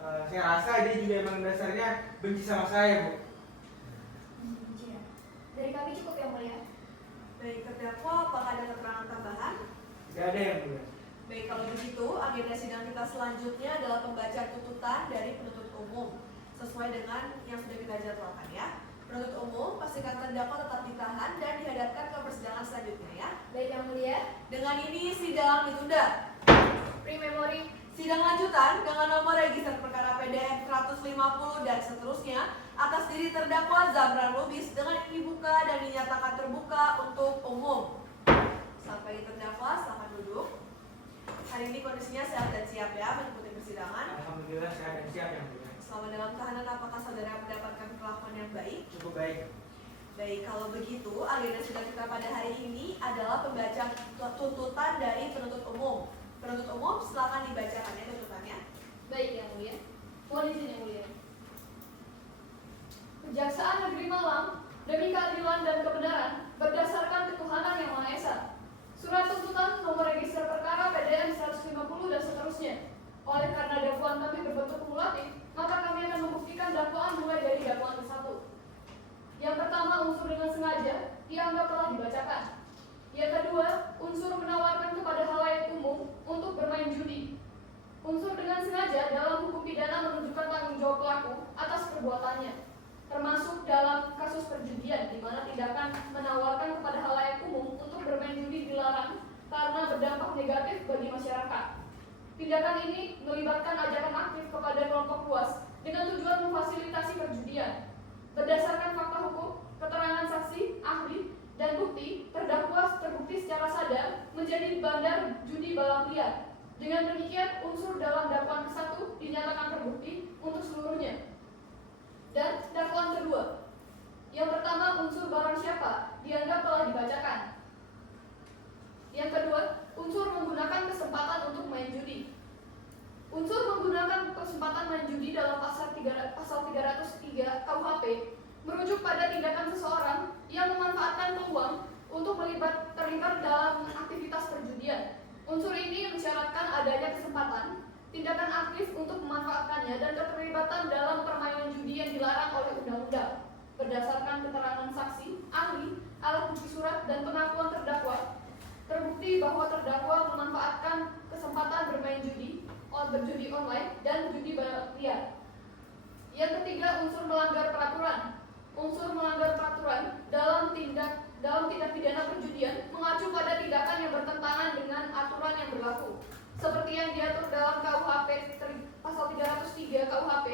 Saya rasa dia juga emang dasarnya benci sama saya, Bu. Ya. Dari kami cukup yang mulia. Baik, terdakwa apakah ada keterangan tambahan? Tidak ada yang mulia. Baik, kalau begitu agenda sidang kita selanjutnya adalah pembacaan tuntutan dari penuntut umum sesuai dengan yang sudah kita jadwalkan ya. Penuntut umum pastikan terdakwa tetap ditahan dan dihadapkan ke persidangan selanjutnya ya. Baik yang mulia. Dengan ini sidang ditunda. Pre-memori. Sidang lanjutan dengan nomor register perkara PDM 150 dan seterusnya atas diri terdakwa Zamran Lubis dengan dibuka dan dinyatakan terbuka untuk umum. Selamat pagi terdakwa, selamat duduk. Hari ini kondisinya sehat dan siap ya mengikuti persidangan. Alhamdulillah sehat dan siap yang mulia. Selama dalam tahanan apakah saudara mendapatkan perlakuan yang baik? Cukup baik. Baik, kalau begitu agenda sidang kita pada hari ini adalah pembacaan tuntutan dari penuntut umum. Penuntut umum silakan dibacakan ya tuntutannya. Baik yang mulia. Mohon izin yang mulia. Kejaksaan Negeri Malang demi keadilan dan kebenaran berdasarkan ketuhanan yang Maha Esa. Surat tuntutan nomor register perkara PDM 150 dan seterusnya. Oleh karena dakwaan kami berbentuk kumulatif, maka kami akan membuktikan dakwaan mulai dari dakwaan ke-1. Yang pertama, unsur dengan sengaja dianggap telah dibacakan. Yang kedua, unsur menawarkan kepada halayak umum untuk bermain judi. Unsur dengan sengaja dalam hukum pidana menunjukkan tanggung jawab pelaku atas perbuatannya, termasuk dalam kasus perjudian di mana tindakan menawarkan kepada halayak umum untuk bermain judi dilarang karena berdampak negatif bagi masyarakat. Tindakan ini melibatkan ajakan aktif kepada kelompok luas dengan tujuan memfasilitasi perjudian. Berdasarkan fakta hukum, keterangan saksi, ahli, dan bukti, terdakwa terbukti secara sadar menjadi bandar judi balap liar. Dengan demikian, unsur dalam dakwaan ke-1 dinyatakan terbukti untuk seluruhnya. Dan dakwaan kedua, yang pertama unsur barang siapa dianggap telah dibacakan. Yang kedua, unsur menggunakan kesempatan untuk main judi. Unsur menggunakan kesempatan main judi dalam pasal 303 KUHP merujuk pada tindakan seseorang yang memanfaatkan peluang untuk terlibat dalam aktivitas perjudian. Unsur ini mensyaratkan adanya kesempatan, tindakan aktif untuk memanfaatkannya, dan keterlibatan dalam permainan judi yang dilarang oleh undang-undang. Berdasarkan keterangan saksi, ahli, alat bukti surat, dan pengakuan terdakwa, terbukti bahwa terdakwa memanfaatkan kesempatan bermain judi, berjudi online, dan judi balap liar. Yang ketiga, unsur melanggar peraturan. Unsur melanggar peraturan dalam tindak pidana perjudian mengacu pada tindakan yang bertentangan dengan aturan yang berlaku, seperti yang diatur dalam KUHP pasal 303 KUHP.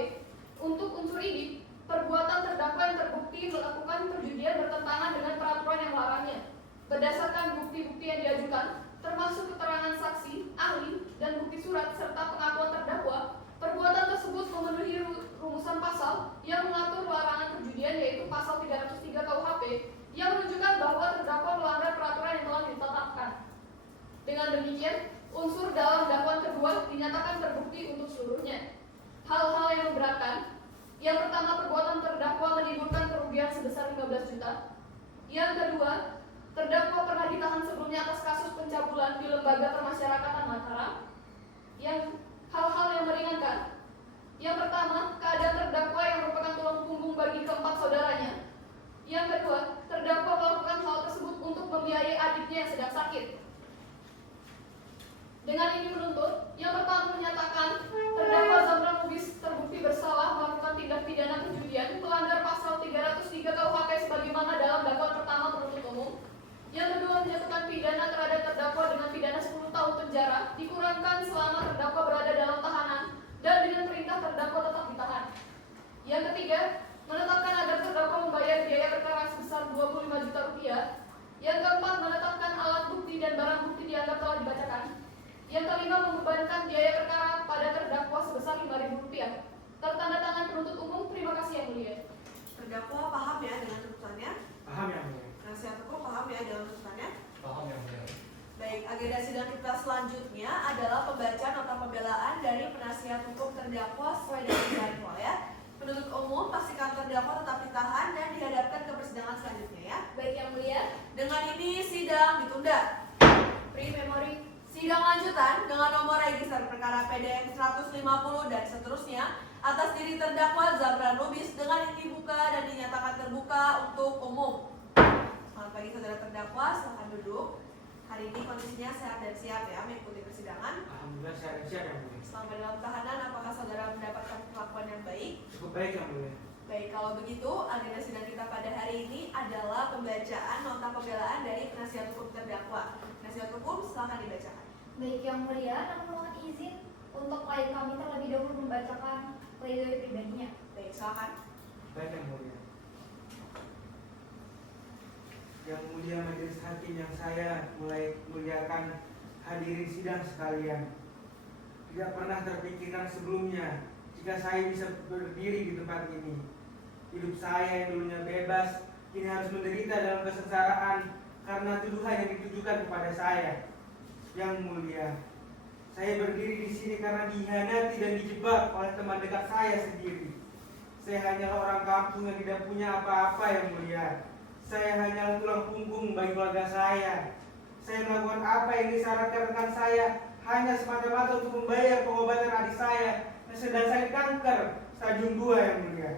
Untuk unsur ini, perbuatan terdakwa yang terbukti melakukan perjudian bertentangan dengan peraturan yang melarangnya. Berdasarkan bukti-bukti yang diajukan, termasuk keterangan saksi, ahli, dan bukti surat serta pengakuan terdakwa, perbuatan tersebut memenuhi rumusan pasal yang mengatur larangan perjudian, yaitu pasal 303 KUHP, yang menunjukkan bahwa terdakwa melanggar peraturan yang telah ditetapkan. Dengan demikian, unsur dalam dakwaan kedua dinyatakan terbukti untuk seluruhnya. Hal-hal yang memberatkan: yang pertama, perbuatan terdakwa menimbulkan kerugian sebesar 15 juta. Yang kedua, terdakwa pernah ditahan sebelumnya atas kasus pencabulan di Lembaga Permasyarakatan Mataram. Yang hal-hal yang meringankan: yang pertama, keadaan terdakwa yang merupakan tulang punggung bagi keempat saudaranya. Yang kedua, terdakwa melakukan hal tersebut untuk membiayai adiknya yang sedang sakit. Dengan ini menuntut, yang pertama menyatakan terdakwa Zamran Lubis terbukti bersalah melakukan tindak pidana perjudian melanggar pasal 303 KUHP sebagaimana dalam dakwaan pertama penuntut umum. Yang kedua, menjatuhkan pidana terhadap terdakwa dengan pidana 10 tahun penjara dikurangkan selama terdakwa berada dalam tahanan dan dengan perintah terdakwa tetap ditahan. Yang ketiga, menetapkan agar terdakwa membayar biaya perkara sebesar 25 juta rupiah. Yang keempat, menetapkan alat bukti dan barang bukti dianggap telah dibacakan. Yang kelima, membebankan biaya perkara pada terdakwa sebesar 5.000 rupiah. Tertanda tangan penuntut umum. Terima kasih yang mulia. Terdakwa paham ya dengan tuntutannya? Paham yang mulia. Penasihat hukum paham ya dengan tuntutannya? Paham yang mulia. Baik, agenda sidang kita selanjutnya adalah pembacaan nota pembelaan dari penasihat hukum terdakwa sesuai dengan jadwal ya. Penuntut umum pastikan terdakwa tetap ditahan dan dihadapkan ke persidangan selanjutnya ya. Baik yang mulia. Dengan ini sidang ditunda. Pre-memori. Sidang lanjutan dengan nomor register perkara PDM 150 dan seterusnya atas diri terdakwa Zamran Lubis dengan ini dibuka dan dinyatakan terbuka untuk umum. Selamat pagi saudara terdakwa, silakan duduk. Hari ini kondisinya sehat dan siap ya mengikuti persidangan. Alhamdulillah sehat dan siap yang mulia. Selama dalam tahanan, apakah saudara mendapatkan perlakuan yang baik? Cukup baik yang mulia. Baik, kalau begitu agenda sidang kita pada hari ini adalah pembacaan nota pembelaan dari penasihat hukum terdakwa. Penasihat hukum silakan dibacakan. Baik yang mulia, namun mohon izin untuk klien kami terlebih dahulu membacakan pledoi pribadinya. Baik, silakan. Baik yang mulia. Yang mulia majelis hakim yang saya mulai muliakan, hadirin sidang sekalian. Tidak pernah terpikirkan sebelumnya jika saya bisa berdiri di tempat ini. Hidup saya yang dulunya bebas kini harus menderita dalam kesengsaraan karena tuduhan yang ditujukan kepada saya. Yang mulia, saya berdiri di sini karena dihianati dan dijebak oleh teman dekat saya sendiri. Saya hanyalah orang kampung yang tidak punya apa-apa yang mulia. Saya hanyalah tulang punggung bagi keluarga saya. Saya melakukan apa yang disyaratkan rekan saya hanya semata-mata untuk membayar pengobatan adik saya yang sedang sakit kanker stadium 2 yang mulia.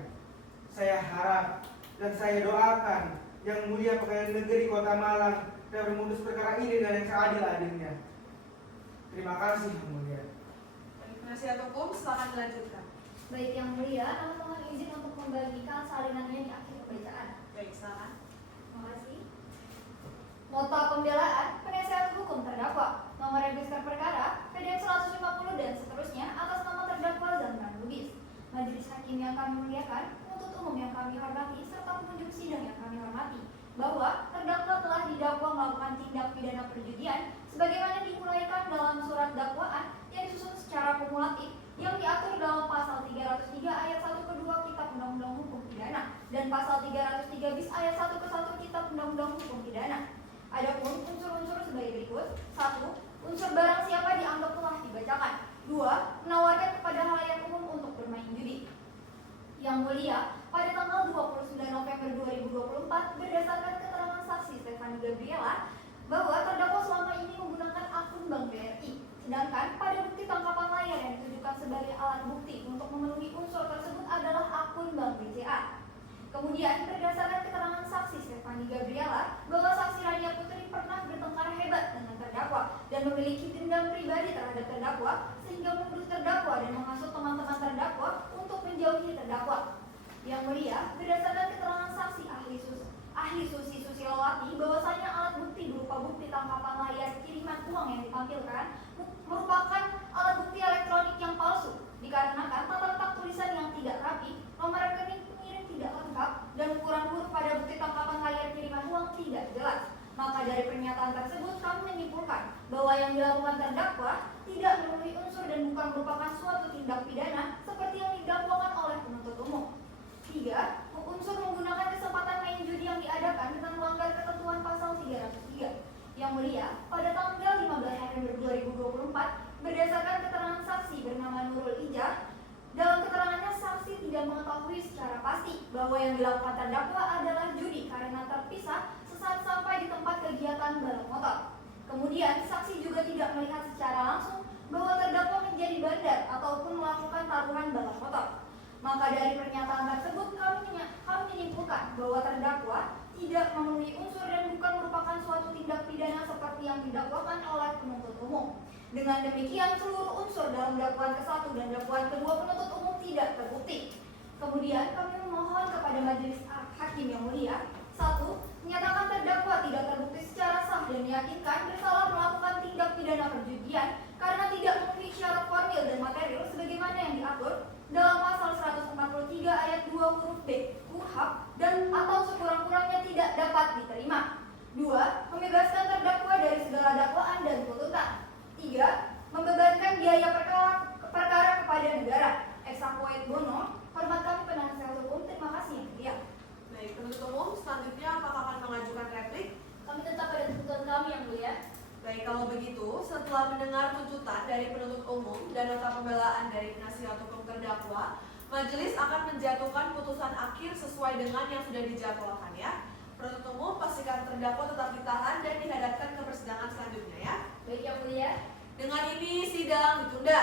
Saya harap dan saya doakan Yang Mulia Pengadilan Negeri Kota Malang dapat memutus perkara ini dengan yang seadil-adilnya. Terima kasih Yang Mulia. Penasihat hukum silakan dilanjutkan. Baik yang mulia, namun mohon izin untuk membagikan salinannya di akhir pembacaan. Baik, silakan. Terima kasih. Nota pembelaan penasihat hukum terdakwa nomor register perkara PDM 150 dan seterusnya atas nama terdakwa Zamran Lubis. Majelis hakim yang kami muliakan, penuntut umum umum yang kami hormati serta pengunjung sidang yang kami hormati, bahwa terdakwa telah didakwa melakukan tindak pidana perjudian sebagaimana diuraikan dalam surat dakwaan yang disusun secara kumulatif yang diatur dalam pasal 303 ayat 1 ke 2 Kitab Undang-Undang Hukum Pidana dan pasal 303 bis ayat 1 ke 1 Kitab Undang-Undang Hukum Pidana. Adapun unsur-unsur sebagai berikut: 1. Unsur barang siapa dianggap telah dibacakan. 2. Menawarkan kepada halayak umum untuk bermain judi. Yang mulia, pada tanggal 29 November 2024 berdasarkan keterangan saksi Stefani Gabriela bahwa terdakwa selama ini menggunakan akun Bank BRI. Sedangkan pada bukti tangkapan layar yang ditujukan sebagai alat bukti untuk memenuhi unsur tersebut adalah akun Bank BCA. Kemudian berdasarkan keterangan saksi Stefani Gabriela bahwa saksi Rania Putri pernah bertengkar hebat dengan terdakwa dan memiliki dendam pribadi terhadap terdakwa sehingga menuduh terdakwa dan menghasut teman-teman terdakwa untuk menjauhi terdakwa. Yang mulia, berdasarkan keterangan saksi ahli Susi Susilowati bahwasanya alat bukti berupa bukti tangkapan layar kiriman uang yang ditampilkan merupakan alat bukti elektronik yang palsu dikarenakan tata letak tulisan yang tidak rapi, nomor rekening pengirim tidak lengkap, dan ukuran huruf pada bukti tangkapan layar kiriman uang tidak jelas. Maka dari pernyataan tersebut kami menyimpulkan bahwa yang dilakukan terdakwa tidak memenuhi unsur dan bukan merupakan suatu tindak pidana seperti yang didakwakan oleh penuntut umum. 3. Unsur menggunakan kesempatan main judi yang diadakan dengan melanggar ketentuan pasal 303. Yang mulia, pada tanggal 15 November 2024 berdasarkan keterangan saksi bernama Nurul Ijah, dalam keterangannya saksi tidak mengetahui secara pasti bahwa yang dilakukan terdakwa adalah judi karena terpisah sesaat sampai di tempat kegiatan balap motor. Kemudian saksi juga tidak melihat secara langsung bahwa terdakwa menjadi bandar ataupun melakukan taruhan balap motor. Maka dari pernyataan tersebut kami menyimpulkan bahwa terdakwa tidak memenuhi unsur dan bukan merupakan suatu tindak pidana seperti yang didakwakan oleh penuntut umum. Dengan demikian seluruh unsur dalam dakwaan ke-1 dan dakwaan kedua penuntut umum tidak terbukti. Kemudian kami memohon kepada majelis hakim yang mulia: 1. Menyatakan terdakwa tidak terbukti secara sah dan meyakinkan bersalah melakukan tindak pidana perjudian karena tidak memenuhi syarat formil dan material sebagaimana yang diatur dalam pasal 143 ayat 2 huruf B KUHP dan atau sekurang-kurangnya tidak dapat diterima. 2. Membebaskan terdakwa dari segala dakwaan dan tuntutan. 3. Membebankan biaya perkara kepada negara. Exaquoet bono. Hormat kami penasihat hukum. Terima kasih yang mulia. Baik, penuntut umum, selanjutnya apakah akan mengajukan replik? Kami tetap pada tuntutan kami yang mulia. Baik, kalau begitu, setelah mendengar tuntutan dari penuntut umum dan nota pembelaan dari penasihat hukum terdakwa, majelis akan menjatuhkan putusan akhir sesuai dengan yang sudah dijadwalkan ya. Penuntut umum pastikan terdakwa tetap ditahan dan dihadapkan ke persidangan selanjutnya ya. Baik yang mulia. Dengan ini sidang ditunda.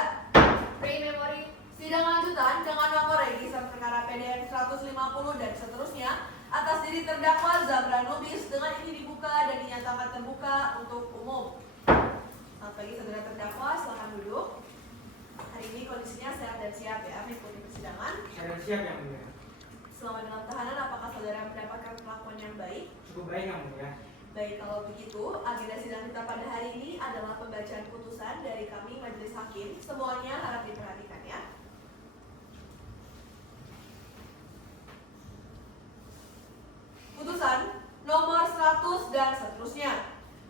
Pre-memori. Sidang lanjutan dengan nomor register perkara PDN 150 dan seterusnya atas diri terdakwa Zabra Nubis dengan ini dibuka dan dinyatakan terbuka untuk umum. Selamat pagi saudara terdakwa, silakan duduk. Hari ini kondisinya sehat dan siap ya mengikuti persidangan. Saya siap yang mulia. Selama dalam tahanan, apakah saudara mendapatkan perlakuan yang baik? Cukup baik yang mulia. Baik, kalau begitu, agenda sidang kita pada hari ini adalah pembacaan putusan dari kami majelis hakim. Semuanya harap diperhatikan ya. Putusan nomor 100 dan seterusnya.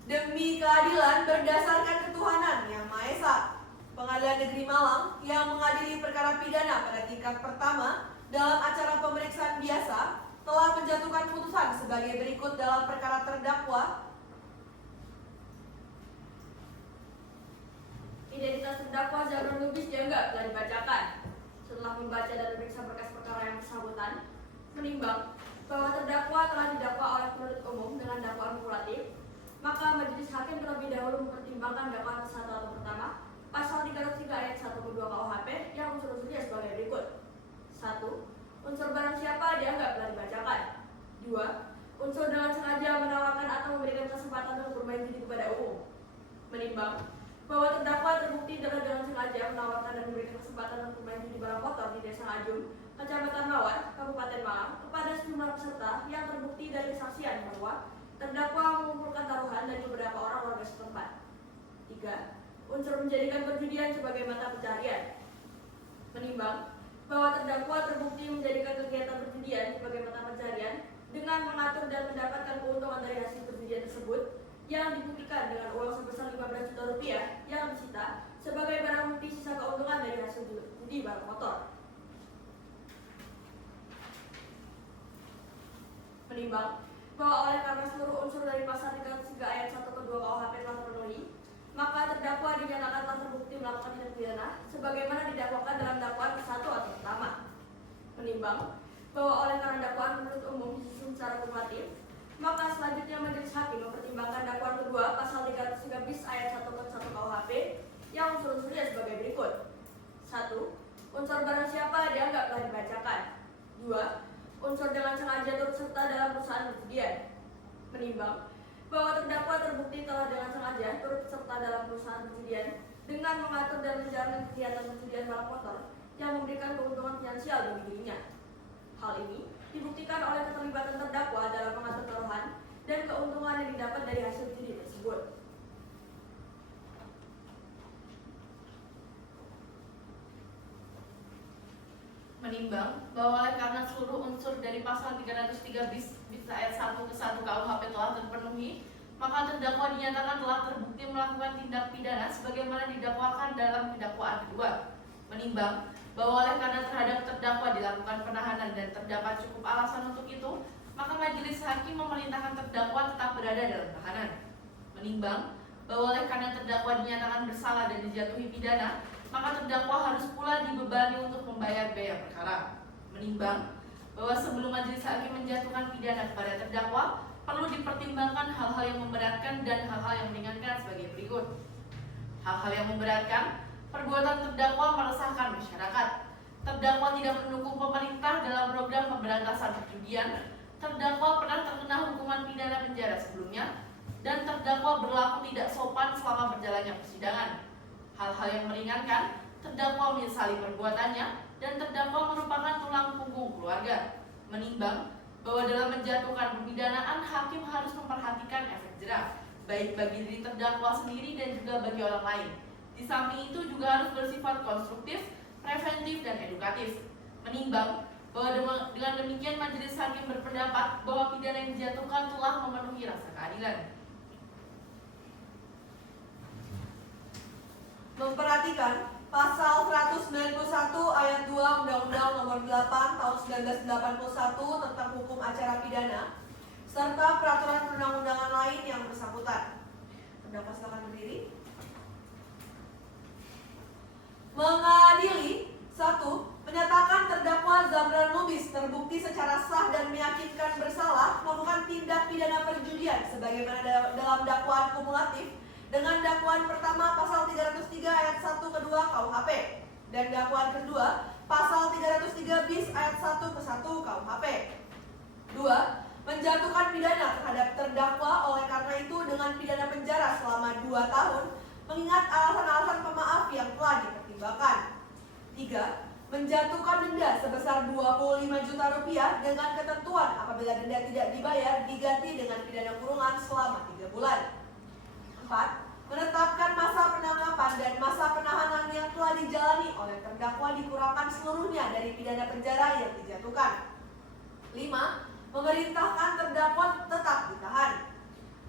Demi keadilan berdasarkan ketuhanan yang Maha Esa, Pengadilan Negeri Malang yang mengadili perkara pidana pada tingkat pertama dalam acara pemeriksaan biasa telah menjatuhkan putusan sebagai berikut dalam perkara terdakwa. Identitas terdakwa Zabra Nubis dianggap telah dibacakan. Setelah membaca dan memeriksa berkas perkara yang bersangkutan, menimbang bahwa terdakwa telah didakwa oleh penuntut umum dengan dakwaan kumulatif, maka majelis hakim terlebih dahulu mempertimbangkan dakwaan ke-1 atau pertama pasal 303 ayat 1 ke 2 KUHP yang unsur-unsurnya sebagai berikut. 1. Unsur barang siapa dianggap telah dibacakan. 2. Unsur dengan sengaja menawarkan atau memberikan kesempatan untuk bermain judi kepada umum. Menimbang bahwa terdakwa terbukti dengan sengaja menawarkan dan memberikan kesempatan untuk bermain judi balap motor di Desa Ngajum, Kecamatan Mawar, Kabupaten Malang, kepada sejumlah peserta yang terbukti dari kesaksian bahwa terdakwa mengumpulkan taruhan dari beberapa orang warga setempat. 3. Unsur menjadikan perjudian sebagai mata pencaharian. Menimbang bahwa terdakwa terbukti menjadikan kegiatan perjudian sebagai mata pencarian dengan mengatur dan mendapatkan keuntungan dari hasil perjudian tersebut yang dibuktikan dengan uang sebesar 15 juta rupiah yang disita sebagai barang bukti sisa keuntungan dari hasil judi balap motor. Menimbang bahwa oleh karena seluruh unsur dari pasal 303 ayat 1 ke 2 KUHP telah terpenuhi, maka terdakwa dinyatakan telah terbukti melakukan tindak pidana sebagaimana didakwakan dalam dakwaan ke-1 atau pertama. Menimbang bahwa oleh karena dakwaan penuntut umum disusun secara kumulatif, maka selanjutnya majelis hakim mempertimbangkan dakwaan kedua pasal 303 bis ayat 1 ke 1 KUHP yang unsur-unsurnya sebagai berikut. 1. Unsur barang siapa dianggap telah dibacakan. 2. Unsur dengan sengaja turut serta dalam perusahaan perjudian. Menimbang bahwa terdakwa terbukti telah dengan sengaja turut serta dalam perusahaan perjudian dengan mengatur dan menjalankan kegiatan perjudian balap motor yang memberikan keuntungan finansial bagi dirinya. Hal ini dibuktikan oleh keterlibatan terdakwa dalam mengatur taruhan dan keuntungan yang didapat dari hasil judi tersebut. Menimbang bahwa oleh karena seluruh unsur dari pasal 303 bis ayat 1 ke 1 KUHP telah terpenuhi, maka terdakwa dinyatakan telah terbukti melakukan tindak pidana sebagaimana didakwakan dalam dakwaan kedua. Menimbang bahwa oleh karena terhadap terdakwa dilakukan penahanan dan terdapat cukup alasan untuk itu, maka majelis hakim memerintahkan terdakwa tetap berada dalam tahanan. Menimbang bahwa oleh karena terdakwa dinyatakan bersalah dan dijatuhi pidana, maka terdakwa harus pula dibebani untuk membayar biaya perkara. Menimbang bahwa sebelum majelis hakim menjatuhkan pidana kepada terdakwa, perlu dipertimbangkan hal-hal yang memberatkan dan hal-hal yang meringankan sebagai berikut. Hal-hal yang memberatkan: perbuatan terdakwa meresahkan masyarakat. Terdakwa tidak mendukung pemerintah dalam program pemberantasan perjudian. Terdakwa pernah terkena hukuman pidana penjara sebelumnya, dan terdakwa berlaku tidak sopan selama berjalannya persidangan. Hal-hal yang meringankan: terdakwa menyesali perbuatannya dan terdakwa merupakan tulang punggung keluarga. Menimbang bahwa dalam menjatuhkan pemidanaan, hakim harus memperhatikan efek jerah, baik bagi diri terdakwa sendiri dan juga bagi orang lain. Di samping itu juga harus bersifat konstruktif, preventif, dan edukatif. Menimbang bahwa dengan demikian majelis hakim berpendapat bahwa pidana yang dijatuhkan telah memenuhi rasa keadilan. Memperhatikan pasal 191 ayat 2 Undang-Undang Nomor 8 Tahun 1981 tentang hukum acara pidana serta peraturan perundang-undangan lain yang bersangkutan. Terdakwa silakan berdiri. Mengadili. 1. Menyatakan terdakwa Zamran Lubis terbukti secara sah dan meyakinkan bersalah melakukan tindak pidana perjudian sebagaimana dalam dakwaan kumulatif dengan dakwaan pertama pasal 303 ayat 1 ke 2 KUHP dan dakwaan kedua pasal 303 bis ayat 1 ke 1 KUHP. 2. Menjatuhkan pidana terhadap terdakwa oleh karena itu dengan pidana penjara selama 2 tahun mengingat alasan-alasan pemaaf yang telah dipertimbangkan. 3. Menjatuhkan denda sebesar 25 juta rupiah dengan ketentuan apabila denda tidak dibayar diganti dengan pidana kurungan selama 3 bulan. 4. Menetapkan masa penangkapan dan masa penahanan yang telah dijalani oleh terdakwa dikurangkan seluruhnya dari pidana penjara yang dijatuhkan. 5. Memerintahkan terdakwa tetap ditahan.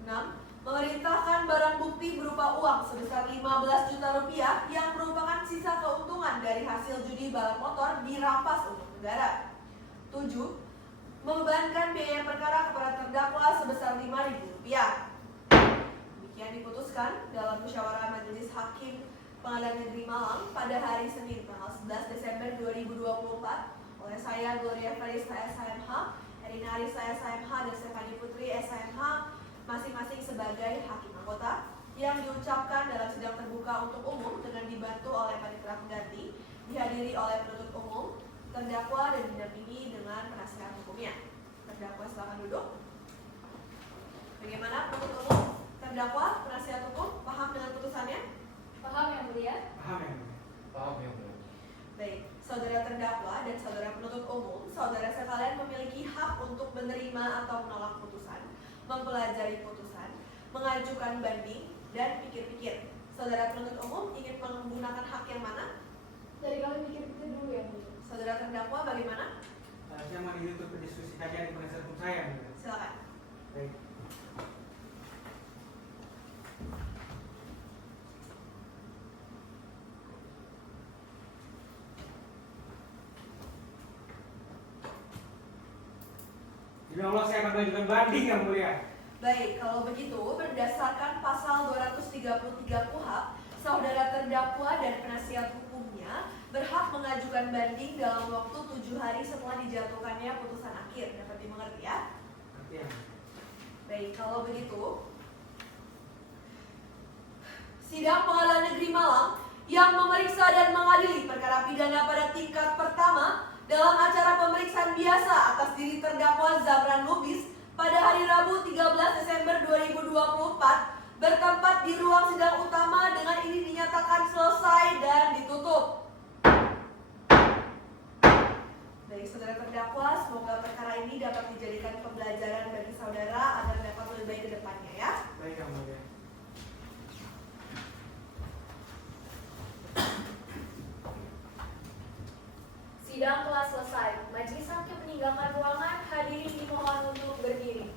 6. Memerintahkan barang bukti berupa uang sebesar 15 juta rupiah yang merupakan sisa keuntungan dari hasil judi balap motor dirampas untuk negara. 7. Membebankan biaya perkara kepada terdakwa sebesar 5.000 rupiah. Demikian diputuskan dalam musyawarah Majelis Hakim Pengadilan Negeri Malang pada hari Senin tanggal 11 Desember 2024 oleh saya Gloria Farista SHMH, Erina Arisa SHMH, dan Stefani Putri SHMH masing-masing sebagai hakim anggota yang diucapkan dalam sidang terbuka untuk umum dengan dibantu oleh panitera pengganti, dihadiri oleh penuntut umum, terdakwa, dan didampingi dengan penasihat hukumnya. Terdakwa silakan duduk. Bagaimana penuntut umum? Terdakwa, penasihat hukum, paham dengan putusannya? Paham yang mulia? Paham ya? Paham ya, Bu? Baik, saudara terdakwa dan saudara penuntut umum, saudara sekalian memiliki hak untuk menerima atau menolak putusan, mempelajari putusan, mengajukan banding, dan pikir-pikir. Saudara penuntut umum ingin menggunakan hak yang mana? Dari kami pikir-pikir dulu ya, Bu. Saudara terdakwa bagaimana? Saya mau itu berdiskusi saja di penasihat hukum saya. Yang mulia. Silakan. Baik. Demi Allah saya akan mengajukan banding yang mulia. Baik, kalau begitu berdasarkan pasal 233 KUHP, saudara terdakwa dan penasihat hukumnya berhak mengajukan banding dalam waktu 7 hari setelah dijatuhkannya putusan akhir. Dapat dimengerti ya? Nanti ya. Baik, kalau begitu Sidang Pengadilan Negeri Malang yang memeriksa dan mengadili perkara pidana pada tingkat pertama dalam acara pemeriksaan biasa atas diri terdakwa Zamran Lubis pada hari Rabu 13 Desember 2024 bertempat di ruang sidang utama dengan ini dinyatakan selesai dan ditutup. Baik, saudara terdakwa, semoga perkara ini dapat dijadikan pembelajaran bagi saudara agar dapat lebih baik ke depannya ya. Baik yang mulia. Sidang telah selesai. Majelis hakim meninggalkan ruangan. Hadirin dimohon untuk berdiri.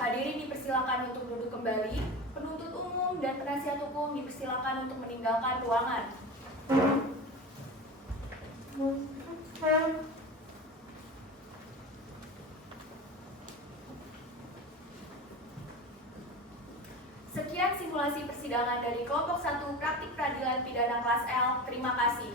Hadirin dipersilakan untuk duduk kembali. Penuntut umum dan penasihat hukum dipersilakan untuk meninggalkan ruangan. Sekian simulasi persidangan dari kelompok 1 praktik peradilan pidana kelas L. Terima kasih.